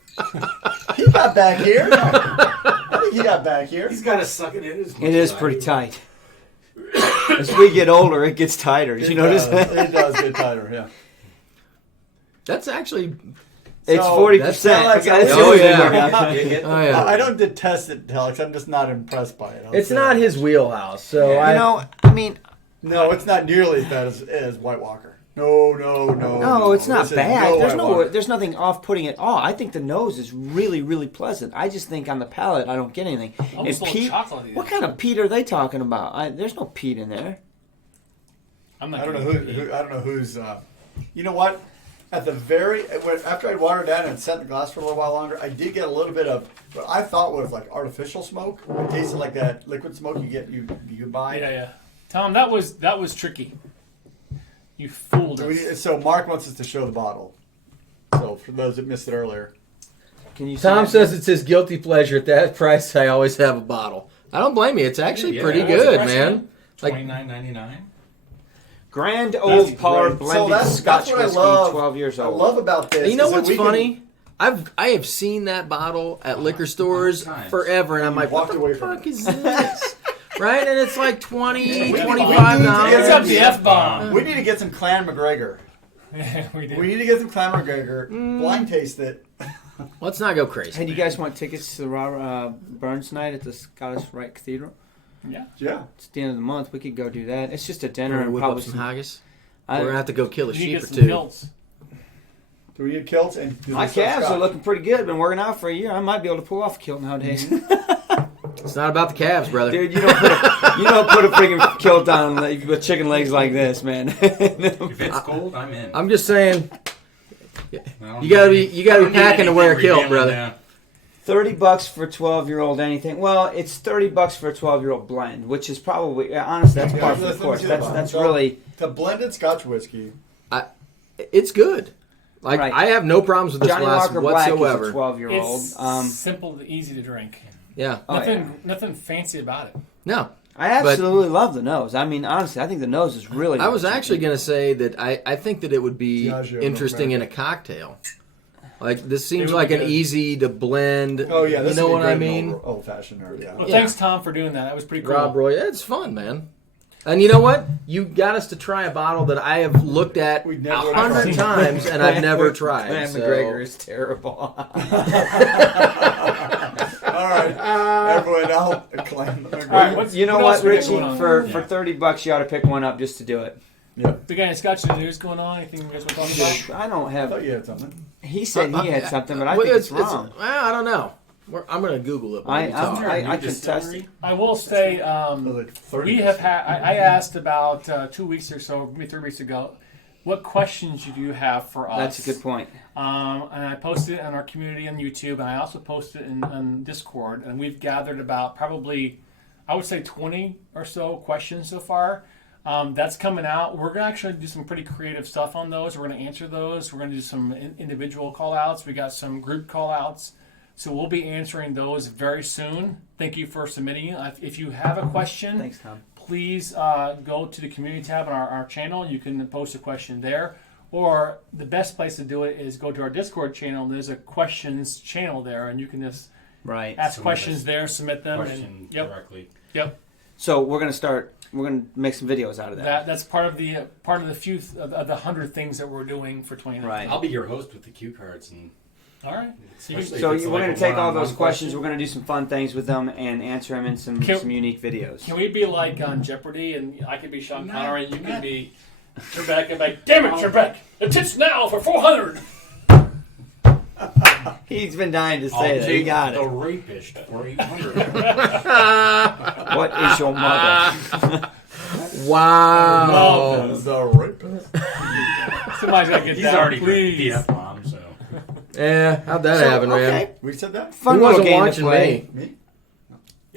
He got back here. I think he got back here. He's got to suck it in. As much It is as I pretty do. tight. As we get older, it gets tighter. Did you notice that? It does get tighter, yeah. That's actually. It's So, 40%. that's not like- Okay, that's Oh, the only thing yeah. we're gonna- Oh yeah. I don't detest it, Alex. I'm just not impressed by it. I'll It's say not that. his wheelhouse, so You I. know, I mean, No, it's not nearly as bad as White Walker. No. no, it's not This is bad. White There's Walker. there's nothing off-putting at all. I think the nose is really, really pleasant. I just think on the palate, I don't get anything. Almost a And little peat, chocolatey. what kind of peat are they talking about? There's no peat in there. I'm not I don't know gonna who. I don't know who's. You know what? At the after I watered down and set in the glass for a little while longer, I did get a little bit of what I thought was like artificial smoke. It tasted like that liquid smoke you buy. Yeah. Tom, that was tricky. You fooled us. So Mark wants us to show the bottle. So for those that missed it earlier, Can you? Tom say that? says it's his guilty pleasure. At that price, I always have a bottle. I don't blame you. It's actually Yeah, pretty what's the good, price man. Like $29.99. Grand Old That's Par great. blended So that's Scotch what I whiskey, love. 12 years I old. love about this. you know is that what's we can- funny? I have seen that bottle at liquor stores times. forever, and I'm like, what walked the away from fuck is this? Right? And it's like $20, We It's $25. up the F-bomb. We need to get some Clan McGregor. we did. We need to get some Clan McGregor. Mm. Blind taste it. Let's not go crazy. Hey, do you guys want tickets to the Burns night at the Scottish Rite Cathedral? Yeah. Yeah. It's the end of the month. We could go do that. It's just a We're dinner gonna and whip up probably some some. haggis. I- We're gonna have to go kill a You need sheep to or get some two. kilts. Do we get kilts and do My this stuff, calves Scott? are looking pretty good. Been working out for a year. I might be able to pull off a kilt nowadays. It's not about the calves, brother. Dude, you don't put a freaking kilt on with chicken legs like this, man. If it's cold, I'm in. I'm just saying, I don't you gotta need be packing to wear a anything kilt, revealing brother. now. $30 for a 12-year-old anything. Well, it's $30 for a 12-year-old blend, which is probably honestly that's Yeah, part of let's- the course. let's do that. That's So- really The blended Scotch whiskey. It's good. Like Right. I have no problems with this Johnny glass Walker Black is a whatsoever. 12-year-old. It's simple, easy to drink. Yeah. Oh, Nothing fancy about it. No. I absolutely love the nose. I mean, honestly, I think the nose is really. I was actually going to say that I think that it would be Diageo, interesting North in a cocktail. Like this seems would like be an good. easy to blend. Oh yeah, you this know would what be I great in mean? Old fashioned or yeah. Well, Yeah. thanks, Tom, for doing that. That was pretty cool. Rob Roy, yeah, it's fun, man. And you know what? You got us to try a bottle that I have looked at We'd never 100 times and I've never tried. Clan so- McGregor is terrible. All right, everyone, I'll claim. All right, what's, You know what what, else we got Richie? going on? For $30, you ought to pick one up just to do it. Yeah. We got any Scotch news going on? Anything you guys want to talk about? I don't I have. thought you had something. He said he had something, but I Well, think it's wrong. well, I don't know. I'm going to Google it. while we talk. I contest it. I will say Like 30 we have had. I asked about 2 weeks or so, maybe 3 weeks ago, what questions do you have for us? That's a good point. And I posted it on our community on YouTube, and I also posted it on Discord. And we've gathered about probably, I would say, 20 or so questions so far. That's coming out. We're going to actually do some pretty creative stuff on those. We're going to answer those. We're going to do some individual call-outs. We got some group call-outs. So we'll be answering those very soon. Thank you for submitting. If you have a question, Thanks, Tom. please go to the community tab on our channel. You can post a question there. Or the best place to do it is go to our Discord channel. There's a questions channel there, and you can just Right. ask Submit questions us there, submit them. Question And, yep, directly. yep. So we're gonna start. We're gonna make some videos out of that. That's part of the few of the 100 things that we're doing for 2019. Right. I'll be your host with the cue cards, and All right. especially So if it's we're like going a to take all those one-on-one questions. question. We're going to do some fun things with them and answer them in some unique videos. Can we be like on Jeopardy, and I could be Sean Connery, and you can be Trebek, and like, damn it, Trebek, the tits now for 400. He's been dying to I'll say that. He take got the it. rapist for 800. What is your mother? Wow. That is the rapist. Somebody's got to get He's that, already please. the F-bomb, so. Yeah, how'd that happen, man? We said that? Fun Who little wasn't game to watching play. me? Me?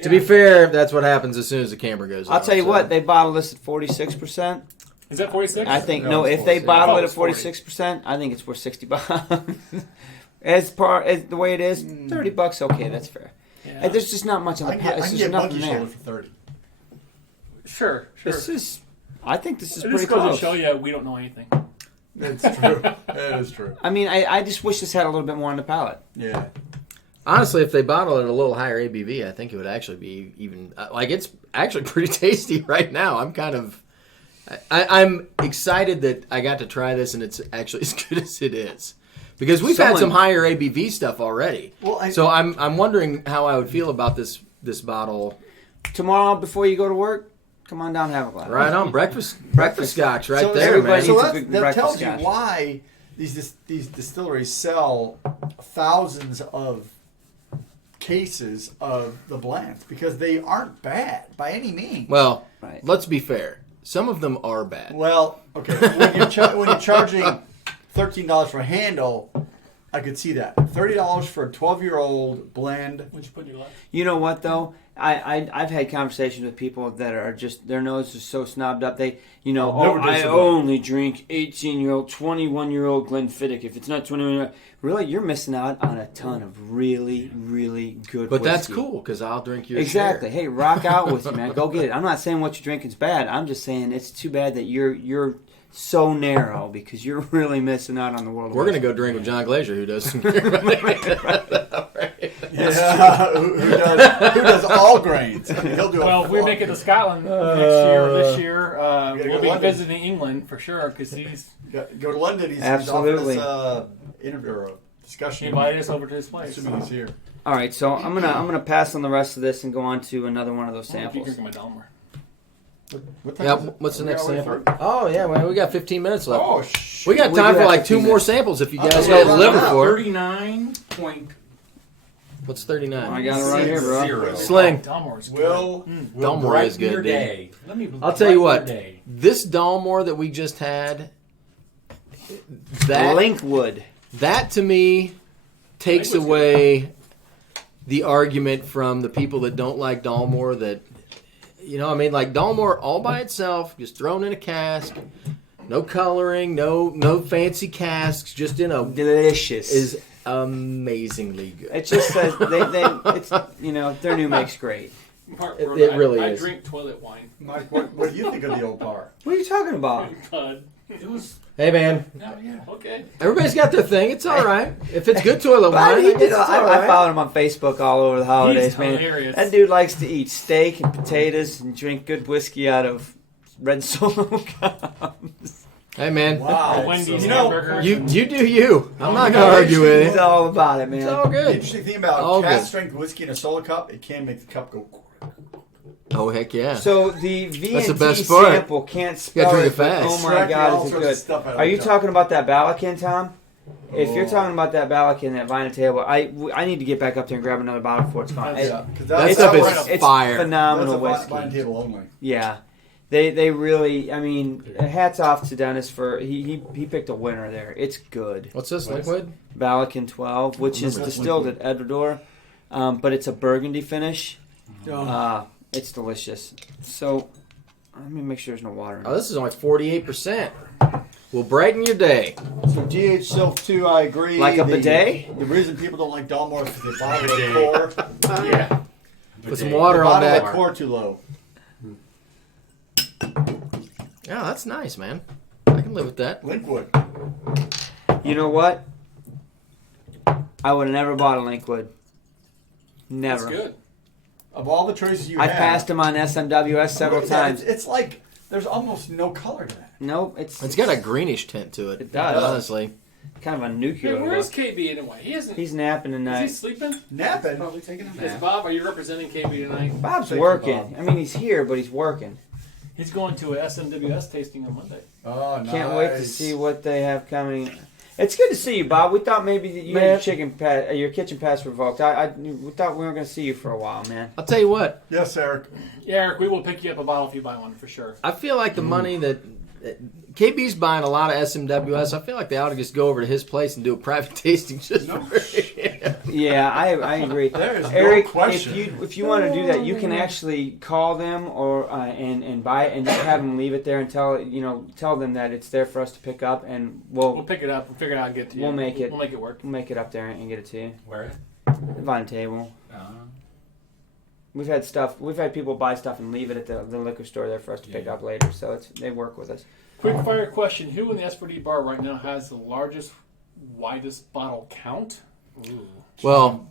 To be fair, that's what happens as soon as the camera goes I'll off, tell you so. what, they bottled this at 46%. Is that 46? I think No, no. it's If they 46. bottle Oh, it at it's 40. 46%, I think it's worth $60. as the way it is, $30. Okay, that's fair. Yeah. And there's just not much on I the can palate. get, I It's can just get nothing monkey there. shoulder for 30. Sure. This is. I think this is It pretty just goes close. to show you we don't know anything. It's true. That is true. I mean, I just wish this had a little bit more on the palate. Yeah. Honestly, if they bottle it at a little higher ABV, I think it would actually be even like it's actually pretty tasty right now. I'm kind of, I'm excited that I got to try this and it's actually as good as it is, because we've had some higher ABV stuff already. Well, So I'm wondering how I would feel about this bottle. Tomorrow, before you go to work, come on down and have a glass. Right on breakfast scotch right so there, everybody man. needs So a that, good that breakfast tells scotch. you why these distilleries sell thousands of cases of the blends, because they aren't bad by any means. Well, Right. let's be fair. Some of them are bad. Well, okay. When you're charging $13 for a handle, I could see that. $30 for a 12-year-old blend. What'd you put in your glass? You know what though? I've had conversations with people that are just their nose is so snobbed up. They Never did I so only drink 18-year-old, 21-year-old Glenfiddich. If it's not 21, really you're missing out on a ton of really really good. But that's whiskey. cool because I'll drink your Exactly. share. Hey, rock out with me, man. Go get it. I'm not saying what you're drinking's bad. I'm just saying it's too bad that you're so narrow, because you're really missing out on the world. of We're gonna whiskey. go drink with John Glaser, who does some. Yeah, who does all grains? I mean, he'll do Well, a if we full- make it to Scotland next year or this year, gotta go we'll to be London. visiting England for sure, because he's Go to London. He's Absolutely. offered us interview or a discussion. invited us over to his place. Assuming he's here. All right, so I'm gonna pass on the rest of this and go on to another one of those I don't know if you samples. drink my Dalmor. What time Yeah, is it? what's the Are we next already sample? through? Oh yeah, well, we got 15 minutes left. Oh, shoot. We got We time do for have like 2 15 more minutes. samples if you guys Okay, got run liver out. for it. 39 point What's 39? I got it right here, bro. zero. Sling. Dalmor's good. Will Dalmor brighten is good, your dude. day. Let me I'll tell you brighten what. your day. This Dalmor that we just had, that Linkwood. that to me takes Linkwood's away the argument from the people that don't like Dalmor. That like Dalmor all by itself, just thrown in a cask, no coloring, no fancy casks, just in a Delicious. is amazingly good. It just says it's their new make's great. Mark, It I- really I is. drink toilet wine. Mike, what do you think of the old bar? What are you talking about? God. It was. Hey man, No, yeah, okay. everybody's got their thing. It's all right. If it's good toilet But wine, he I guess did. it's all I right. followed him on Facebook all over the holidays, He's man. hilarious. That dude likes to eat steak and potatoes and drink good whiskey out of red Solo cups. Hey man, Wow. Wendy's You know, hamburger. you do you. I'm not know, gonna argue with He's you. all about it, It's man. all The good. interesting thing about All cast good. strength whiskey in a solo cup, it can make the cup go. Oh heck yeah. So the That's the V&T best part. sample can't gotta spell drink it, it but fast. oh my Extract god, all is it sorts of good? stuff out of Are you the talking about that Balakin, Tom? If you're Oh. talking about that Balakin, that Vine Table, I need to get back up there and grab another bottle before it's gone. That's- Yeah, because That It's, stuff is it's, it's fire. phenomenal that's a whiskey. wine table only. Yeah, they really. I mean, hats off to Dennis for he picked a winner there. It's good. What's this liquid? Balakin 12, which is That's distilled liquid. at Ecuador, but it's a burgundy finish. Oh. It's delicious. So let me make sure there's no water in it. Oh, this is only 48%. Will brighten your day. So DH Silk 2, I agree. Like a bidet? The reason people don't like Dalmor is because they bottle the core. Yeah. Put some water on Bottle that. the core too low. Yeah, that's nice, man. I can live with that. Linkwood. You know what? I would have never bought a Linkwood. That's Never. good. Of all the choices you I've have, passed them on SMWS several Yeah, times. It's like there's almost no color to that. Nope, it's It's got a greenish tint to it. It does. Honestly. kind of a Hey, nuclear where is look. KB anyway? He isn't. He's napping Is he tonight. sleeping? Napping. Probably taking a Is nap. Bob? Are you representing KB tonight? Bob's Thank you, working. Bob. I mean, he's here, but he's working. He's going to a SMWS tasting on Monday. Oh, nice. Can't wait to see what they have coming. It's good to see you, Bob. We thought maybe that you Man. had your kitchen pass revoked. We thought we weren't going to see you for a while, man. I'll tell you what. Yes, Eric. Yeah, Eric, we will pick you up a bottle if you buy one for sure. I feel like the money that KB's buying a lot of SMWS. I feel like they ought to just go over to his place and do a private tasting just for Yeah, I agree. There is Eric, no question. if you want to do that, you can actually call them or and buy it and just have them leave it there and tell them that it's there for us to pick up, and We'll pick it up and figure it out and get it to you. We'll make it work. We'll make it up there and get it to you. Where? On the table. We've had people buy stuff and leave it at the liquor store there for us to pick up later. So they work with us. Quick fire question: who in the S4D bar right now has the largest, widest bottle count? Ooh. Well,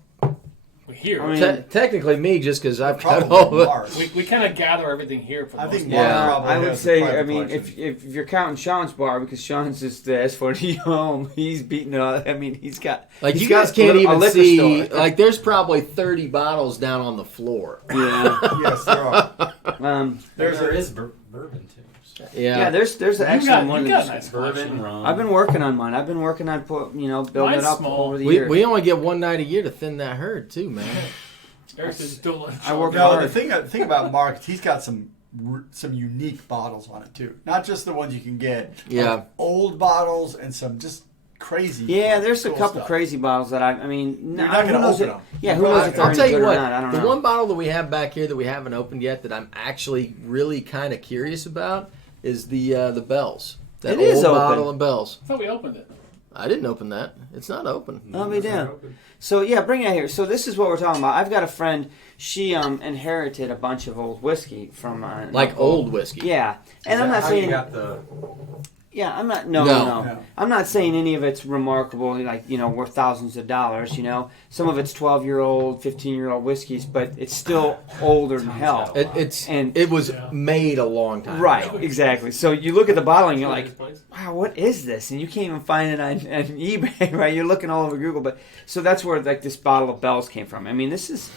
We hear. I mean, technically me, just because I've got Probably all the... Mark. we kind of gather everything here for the I most think part. Mark Yeah. probably I would has the say, private I mean, collection. if you're counting Sean's bar, because Sean's is the S4D home, he's beating all. I mean, he's got Like, he's you guys got can't a even liquor see... store. Like, there's probably 30 bottles down on the floor. Yeah. Yes, there are. There is bourbon too. Yeah, there's You actually got, one you of got a these. nice collection. rum. I've been working on mine. I've been working on building Mine's it up small. over the We, years. we only get one night a year to thin that herd, too, man. Eric's is still. I work No, hard. the thing about Mark, he's got some unique bottles on it too. Not just the ones you can get. Yeah. Like old bottles and some just crazy. Yeah, there's a cool couple stuff. crazy bottles that I mean, You're not who gonna knows open it- them. Yeah, who knows if they're I'll any tell good you or what, not? I don't the know. one bottle that we have back here that we haven't opened yet that I'm actually really kind of curious about is the Bells. That It is old open. bottle of Bells. I thought we opened it. I didn't open that. It's not open. I'll be down. So yeah, bring it out here. So this is what we're talking about. I've got a friend. She inherited a bunch of old whiskey from Like old whiskey. Yeah, and I'm not how saying. you got the. Yeah, I'm not. No. No. I'm not saying any of it's remarkable, like worth thousands of dollars. Some of it's 12-year-old, 15-year-old whiskeys, but it's still older than hell. It was made a long time Right, ago. exactly. So you look at the bottle and you're like, This place. wow, what is this? And you can't even find it on eBay, right? You're looking all over Google, but so that's where like this bottle of Bell's came from. I mean, this is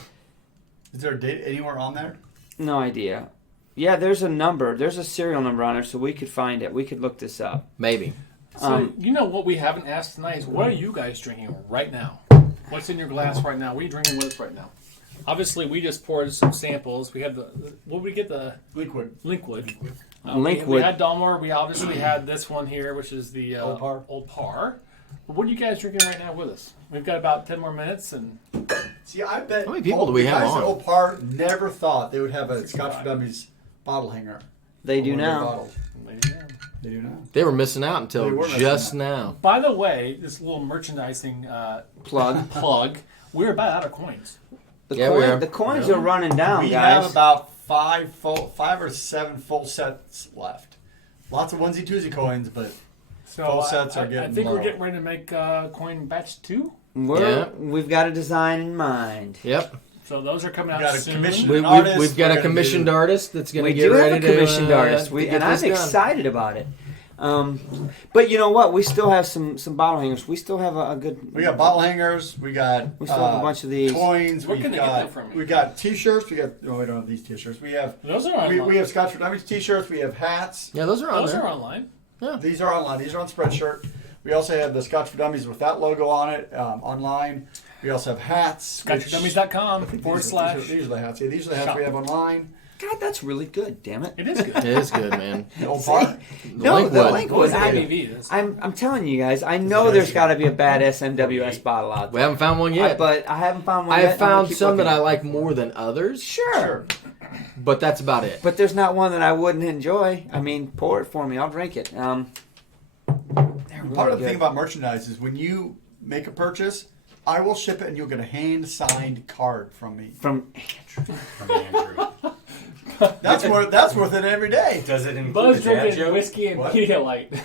Is there a date anywhere on there? no idea. Yeah, there's a number. There's a serial number on it, so we could find it. We could look this up. Maybe. So you know what we haven't asked tonight is what are you guys drinking right now? What's in your glass right now? What are you drinking with us right now? Obviously, we just poured some samples. We had what did we get? The Liquid. Linkwood. Linkwood. We had Dalmore. We obviously had this one here, which is the Old Par. Old Par. But what are you guys drinking right now with us? We've got about 10 more minutes, and See, I bet How many people do we the have guys on? at Old Par never thought they would have a Scotch for Dummies bottle hanger. They on do one of their now. bottles. They do now. They were missing out They until were missing just out. now. by the way, this little merchandising plug, we're about out of coins. Yeah, we are. The coins are running down, We guys. have about five or seven full sets left. Lots of onesie twosie coins, but So Full sets are I getting think low. we're getting ready to make coin batch 2. We've got a design in mind. Yep. So those are coming We out got a soon. commission- We, An artist, we've got we're a gonna commissioned do- artist that's going to We get do ready have a commissioned to, artist, to and get I'm this done. excited about it. But you know what? We still have some bottle hangers. We still have a good. we got bottle hangers. We got We still have a bunch of these. coins. Where We've can they get got them from? we got T-shirts. We got we don't have these T-shirts. We have Those are online. we have Scotch for Dummies T-shirts. We have hats. Yeah, those are on Those there. are online. These are online. These are on Spreadshirt. We also have the Scotch for Dummies with that logo on it online. We also have hats. ScotchForDummies.com / These are the hats. Yeah, these are the hats we have online. God, that's really good. Damn it. It is good. It is good, man. The Old Par. No, the Linkwood. Linkwood. ABV. I'm telling you guys. I know there's got to be a bad SMWS bottle out We there. haven't found one yet. But I haven't found one I yet. have found some that I like more than others, Sure. but that's about it. But there's not one that I wouldn't enjoy. I mean, pour it for me. I'll drink it. They're really Part of the good. thing about merchandise is when you make a purchase, I will ship it and you'll get a hand-signed card from me. From From Andrew. That's worth it every day. Does it include Buzz a dad drinking joke? whiskey and What? Pedialyte.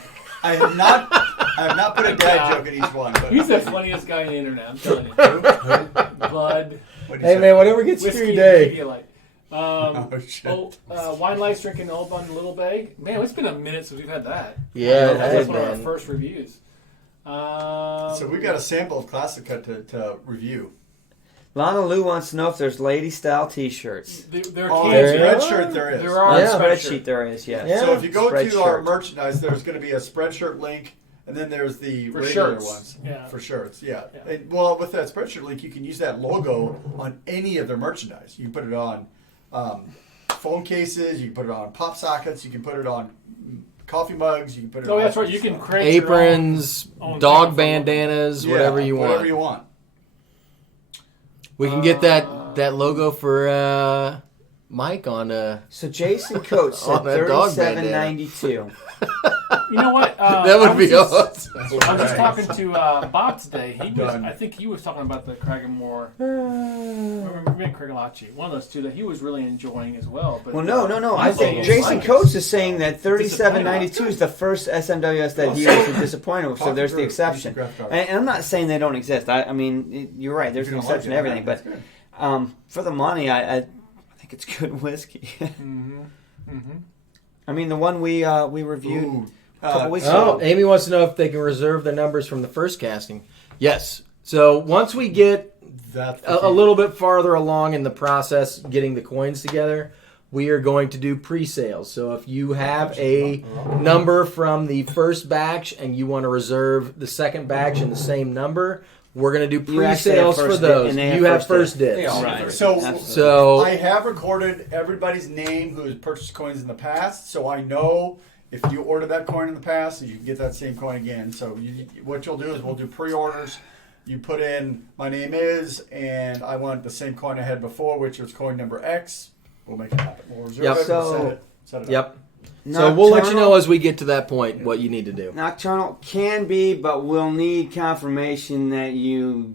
I have not put a dad joke in each one. But He's the funniest guy on the internet. I'm telling you. Bud, What'd you say? whatever gets whiskey, and Pedialyte. Oh, shit. Wine Lights drinking Old Bun Little Bag. Man, it's been a minute since we've had that. Yeah, it That has was one of our been. first reviews. So we've got a sample of Classic Cut to review. Lana Lou wants to know if there's lady style T-shirts. There On can the be. there Spreadshirt there is. There are On Yeah. the Spreadshirt. spreadsheet there is, yes. Yeah. So if you go to our Spreadshirt. merchandise, there's going to be a Spreadshirt link, and then there's the For regular shirts. ones. Yeah. For shirts, yeah. Yeah. And, well, with that Spreadshirt link, you can use that logo on any of their merchandise. You can put it on phone cases, you can put it on pop sockets, you can put it on coffee mugs. You can put it. Oh, in that's all right. You sorts can of stuff. create your Aprons, own dog thing. bandanas, Yeah, whatever you want. Whatever you want. We can get that logo for Mike on. So Jason Coates said On that dog bandana. $37.92. You know what? That would be awesome. I was just talking to Bob today. I think he was talking about the Cragganmore. Maybe Cragalachi. One of those two that he was really enjoying as well. But Well, no. I I'm think saying- Jason Coates is saying that $37.92 is the first SMWS that he was disappointed with. So there's the exception. And I'm not saying they don't exist. I mean, you're right. There's an exception to everything. But for the money, I think it's good whiskey. I mean, the one we reviewed a couple weeks Oh, ago. Amy wants to know if they can reserve the numbers from the first casting. Yes. So once we get a little bit farther along in the process, getting the coins together, we are going to do pre-sales. So if you have a number from the first batch and you want to reserve the second batch in the same number, we're going to do You actually have pre-sales for first dib, those. and they have You have first first They dibs. all Right. have So Absolutely. So I have recorded everybody's name who has purchased coins in the past, so I know if you ordered that coin in the past, you can get that same coin again. So what you'll do is we'll do pre-orders. You put in my name is, and I want the same coin I had before, which was coin number X. We'll make it happen. We'll reserve Yep. it. So- set it up. Yep. So we'll let you know Nocturnal- as we get to that point what you need to do. Nocturnal can be, but we'll need confirmation that you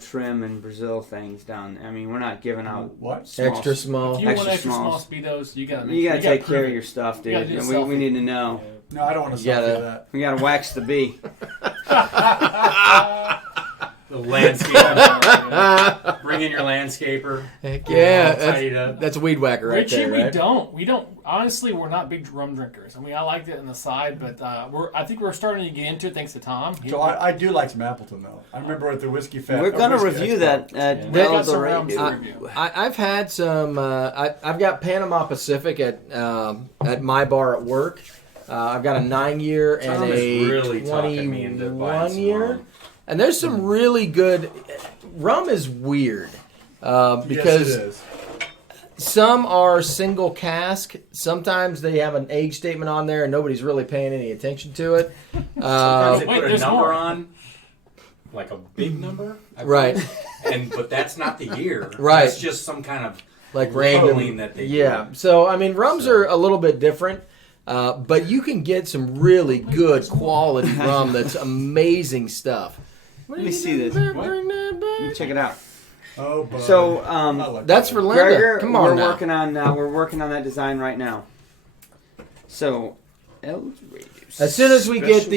trim and Brazil things down. I mean, we're not giving out What? small- Extra If small. you want Extra extra small smalls. speedos, you got You gotta take care prove of it. your stuff, You dude. gotta do And a we selfie. need to know. No, I don't want to Yeah, selfie that. We gotta wax the bee. The landscaper. Bring in your landscaper. Heck All yeah, tidied up. that's a weed whacker right Richie, there, right? we don't. Honestly, we're not big rum drinkers. I mean, I liked it on the side, but I think we're starting to get into it thanks to Tom. So I do like some Appleton though. I remember at the whiskey fest. We're gonna review that at We Well got some Doré, rums dude. to review. I've had some. I've got Panama Pacific at my bar at work. I've got a 9-year and Tom is a really talking me into buying 21 some year. rum. And there's some really good. Rum is weird Yes, because it is. some are single cask. Sometimes they have an age statement on there and nobody's really paying any attention to it. Sometimes they Wait, put a there's number more. on, like a big number. I Right. believe. But that's not the year. Right. It's just some kind of Like labeling random. that they Yeah. do. So I mean, rums So- are a little bit different. But you can get some really good quality rum that's amazing stuff. Let me see this. Let me check it out. Oh, buddy. So, I like That's that. for Linda. Gregor, Come on we're now. working on that design right now. So, As soon as we get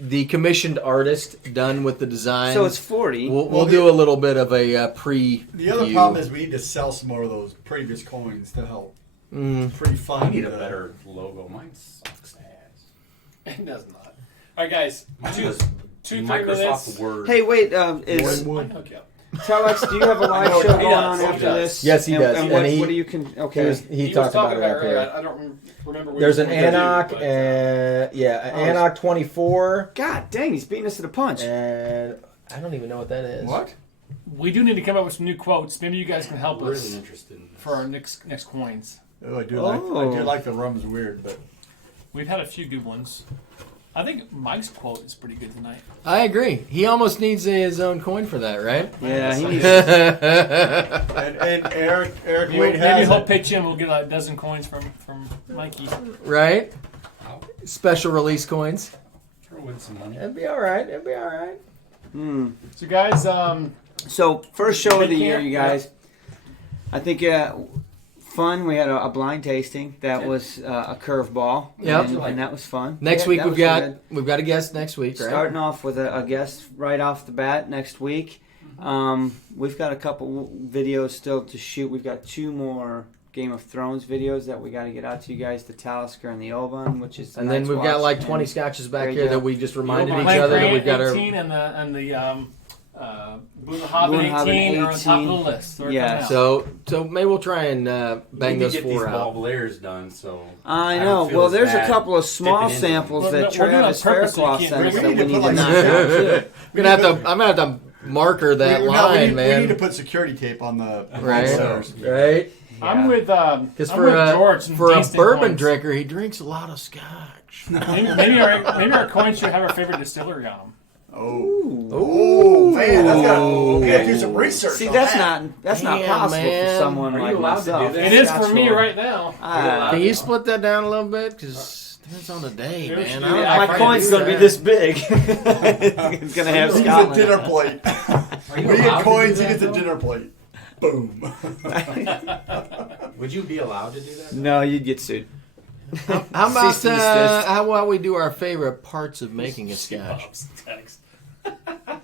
the commissioned artist done with the design, so it's 40. we'll do a little bit of a pre. The other problem is we need to sell some more of those previous coins to help. Pretty fun. I need a better logo. Mine sucks ass. It does not. All right, guys. Two, 3 Microsoft minutes. Word. Hey, wait. Wood. Hook you up. Telex, do you have a live know show he going does. on He after does. this? Yes, he does. And And what, he- what do you He okay. He talked was talking about it up earlier. here. I don't remember. There's an what we did, Anok, but, an Anok 24, God dang, he's beating us to the punch. and I don't even know what that is. What? we do need to come up with some new quotes. Maybe you guys can help I'm us really interested in this. for our next coins. Oh, I do Oh. like the rum's weird, but We've had a few good ones. I think Mike's quote is pretty good tonight. I agree. He almost needs his own coin for that, right? Yeah, he needs. and Eric Maybe Wade has he'll it. pitch in. We'll get a dozen coins from Mikey. Right? Special release coins. Throw in some money. It'd be all right. It'd be all right. So guys, So first show of the Big year, camp, you guys. I think fun. We had a blind tasting that was a curveball. Yep. and that was fun. Next Yeah, week that we've was got good. a guest next week, right? Starting off with a guest right off the bat next week. We've got a couple videos still to shoot. We've got 2 more Game of Thrones videos that we got to get out to you guys, the Talisker and the Oban, which is And then Night's we've got Watch, like and 20 scotches back there you here go. that we just reminded each Blank other that Grant we've got 18 to. and the Boonhaven Boonhaven 18 are on top of the 18. list. So they're Yeah, coming out. So maybe we'll try and bang We need those to get these 4 ball out. layers done, so I don't know. feel Well, as there's a bad couple of small dipping into them. samples Well, that we're doing it on Travis purpose so you Faircloth can't sent us bring that it. we We need need to to knock put down too. I'm gonna have to marker that line, we man. need to put security tape on the Right, doors. right. I'm with Because I'm with George and for a Deanston bourbon coins. drinker, he drinks a lot of scotch. Maybe our coins should have our favorite distillery on them. Oh man, we gotta do some research. See, on that's that. not Damn, possible man. for someone Are you like allowed to do myself. that? It is Scotch for me will- right now. Can you split that down a little bit? Because depends on the day, Yeah, man. yeah, I don't know my if I can coin's do gonna be that. this big. It's gonna have He gets a Scotland. dinner plate. Are you We allowed get to coins. do He that, gets a though? dinner plate. Boom. Would you be allowed to do that? No, you'd get sued. How about Cease and desist. how about we do our favorite parts of making a scotch? Bob's text.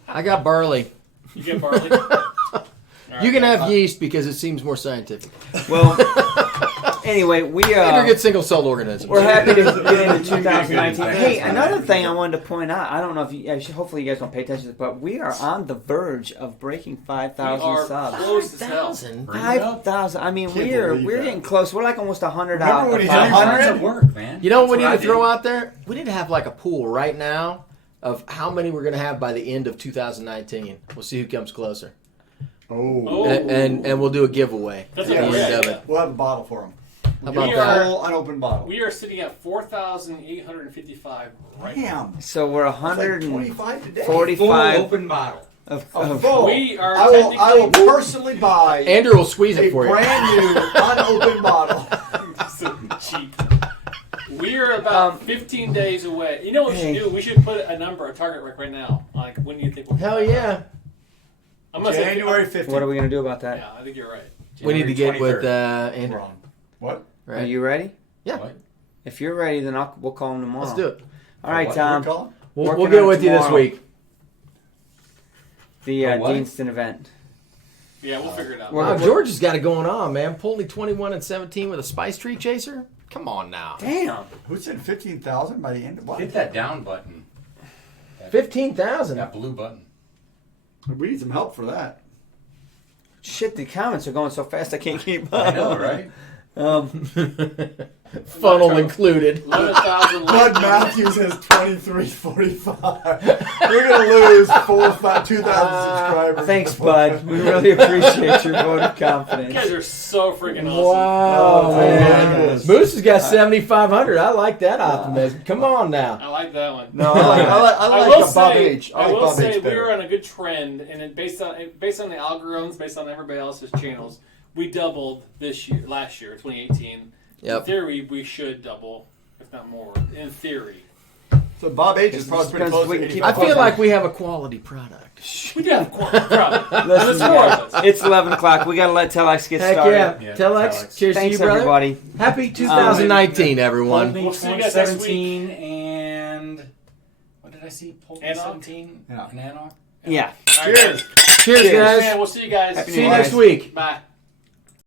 I got barley. You get barley. You can have yeast because it seems more scientific. Well, anyway, They're good single cell organisms. we're happy to get into You're gonna 2019. get Hey, fast. another thing I wanted to point out. I don't know if you. Hopefully, you guys don't pay attention to this, but we are on the verge of breaking 5,000 subs. Close as hell. 5,000. I mean, Can't we're believe that. getting close. We're like almost 100 Remember out. when of he told you 500. Hundreds of work, man. You know what we That's need to I throw did. out there? We need to have like a pool right now of how many we're going to have by the end of 2019. We'll see who comes closer. Oh. And we'll do a giveaway That's at a the great end of idea. it. We'll have a bottle for him. How about We that? are- Full unopened bottle. We are sitting at 4,855 right now. Damn. So we're That's like 145 25 today. Full open bottle. of Full. We are I will technically- personally buy Andrew will squeeze a it for you. brand new unopened bottle. So cheap. We are about 15 days away. You know what we Hey. should do? We should put a number, a target right now. Like, when do you think we'll Hell yeah. I'm gonna say January 15th. What are we gonna do about that? Yeah, I think you're right. We need to get January with 23rd. Andrew. Wrong. What? Are Right? you ready? Yeah. What? If you're ready, then we'll call him tomorrow. Let's do it. All right, What? Tom. What are we calling? We'll Working get on it with you this tomorrow. week. The The what? Deanston event. Yeah, we'll figure it out. Wow, George has got it going on, man. Pulling 21 and 17 with a spice tree chaser. Come on now. Damn. Who said 15,000 by the end of what? Hit that down button. 15,000. That blue button. We need some help for that. Shit, the comments are going so fast I can't keep I up. know, right? Funnel included. 11,000 Bud Matthews has 2345. We're going to lose 2,000 subscribers. Thanks, Bud. We really appreciate your vote of You guys confidence. are so freaking awesome. Wow, Oh, man. man. Moose has got 7,500. I like that optimism. Come on now. I like that one. No, I like will a Bob say, H. I like will Bob say H. we better. are on a good trend, and it based on the algorithms, based on everybody else's channels, we doubled last year, 2018. Yep. In theory, we should double, if not more. In theory, So Bob H is probably pretty Depends close if we to can keep 85. I feel like we have a quality product. we do have quality product. Listen, There's more of guys, us. it's 11 o'clock. We got to let Telex get Heck started. yeah. Yeah, Telex, Telex. cheers Thanks, to you, brother. everybody. Happy 2019, everyone. Holding We'll see you guys next week. 2017 and what did I see? Holding Anarch? 17 Yeah. and Anarch. Yeah. All right, Cheers. Cheers, Cheers. guys. man, we'll see you guys. Happy See you New Year. next week. Bye.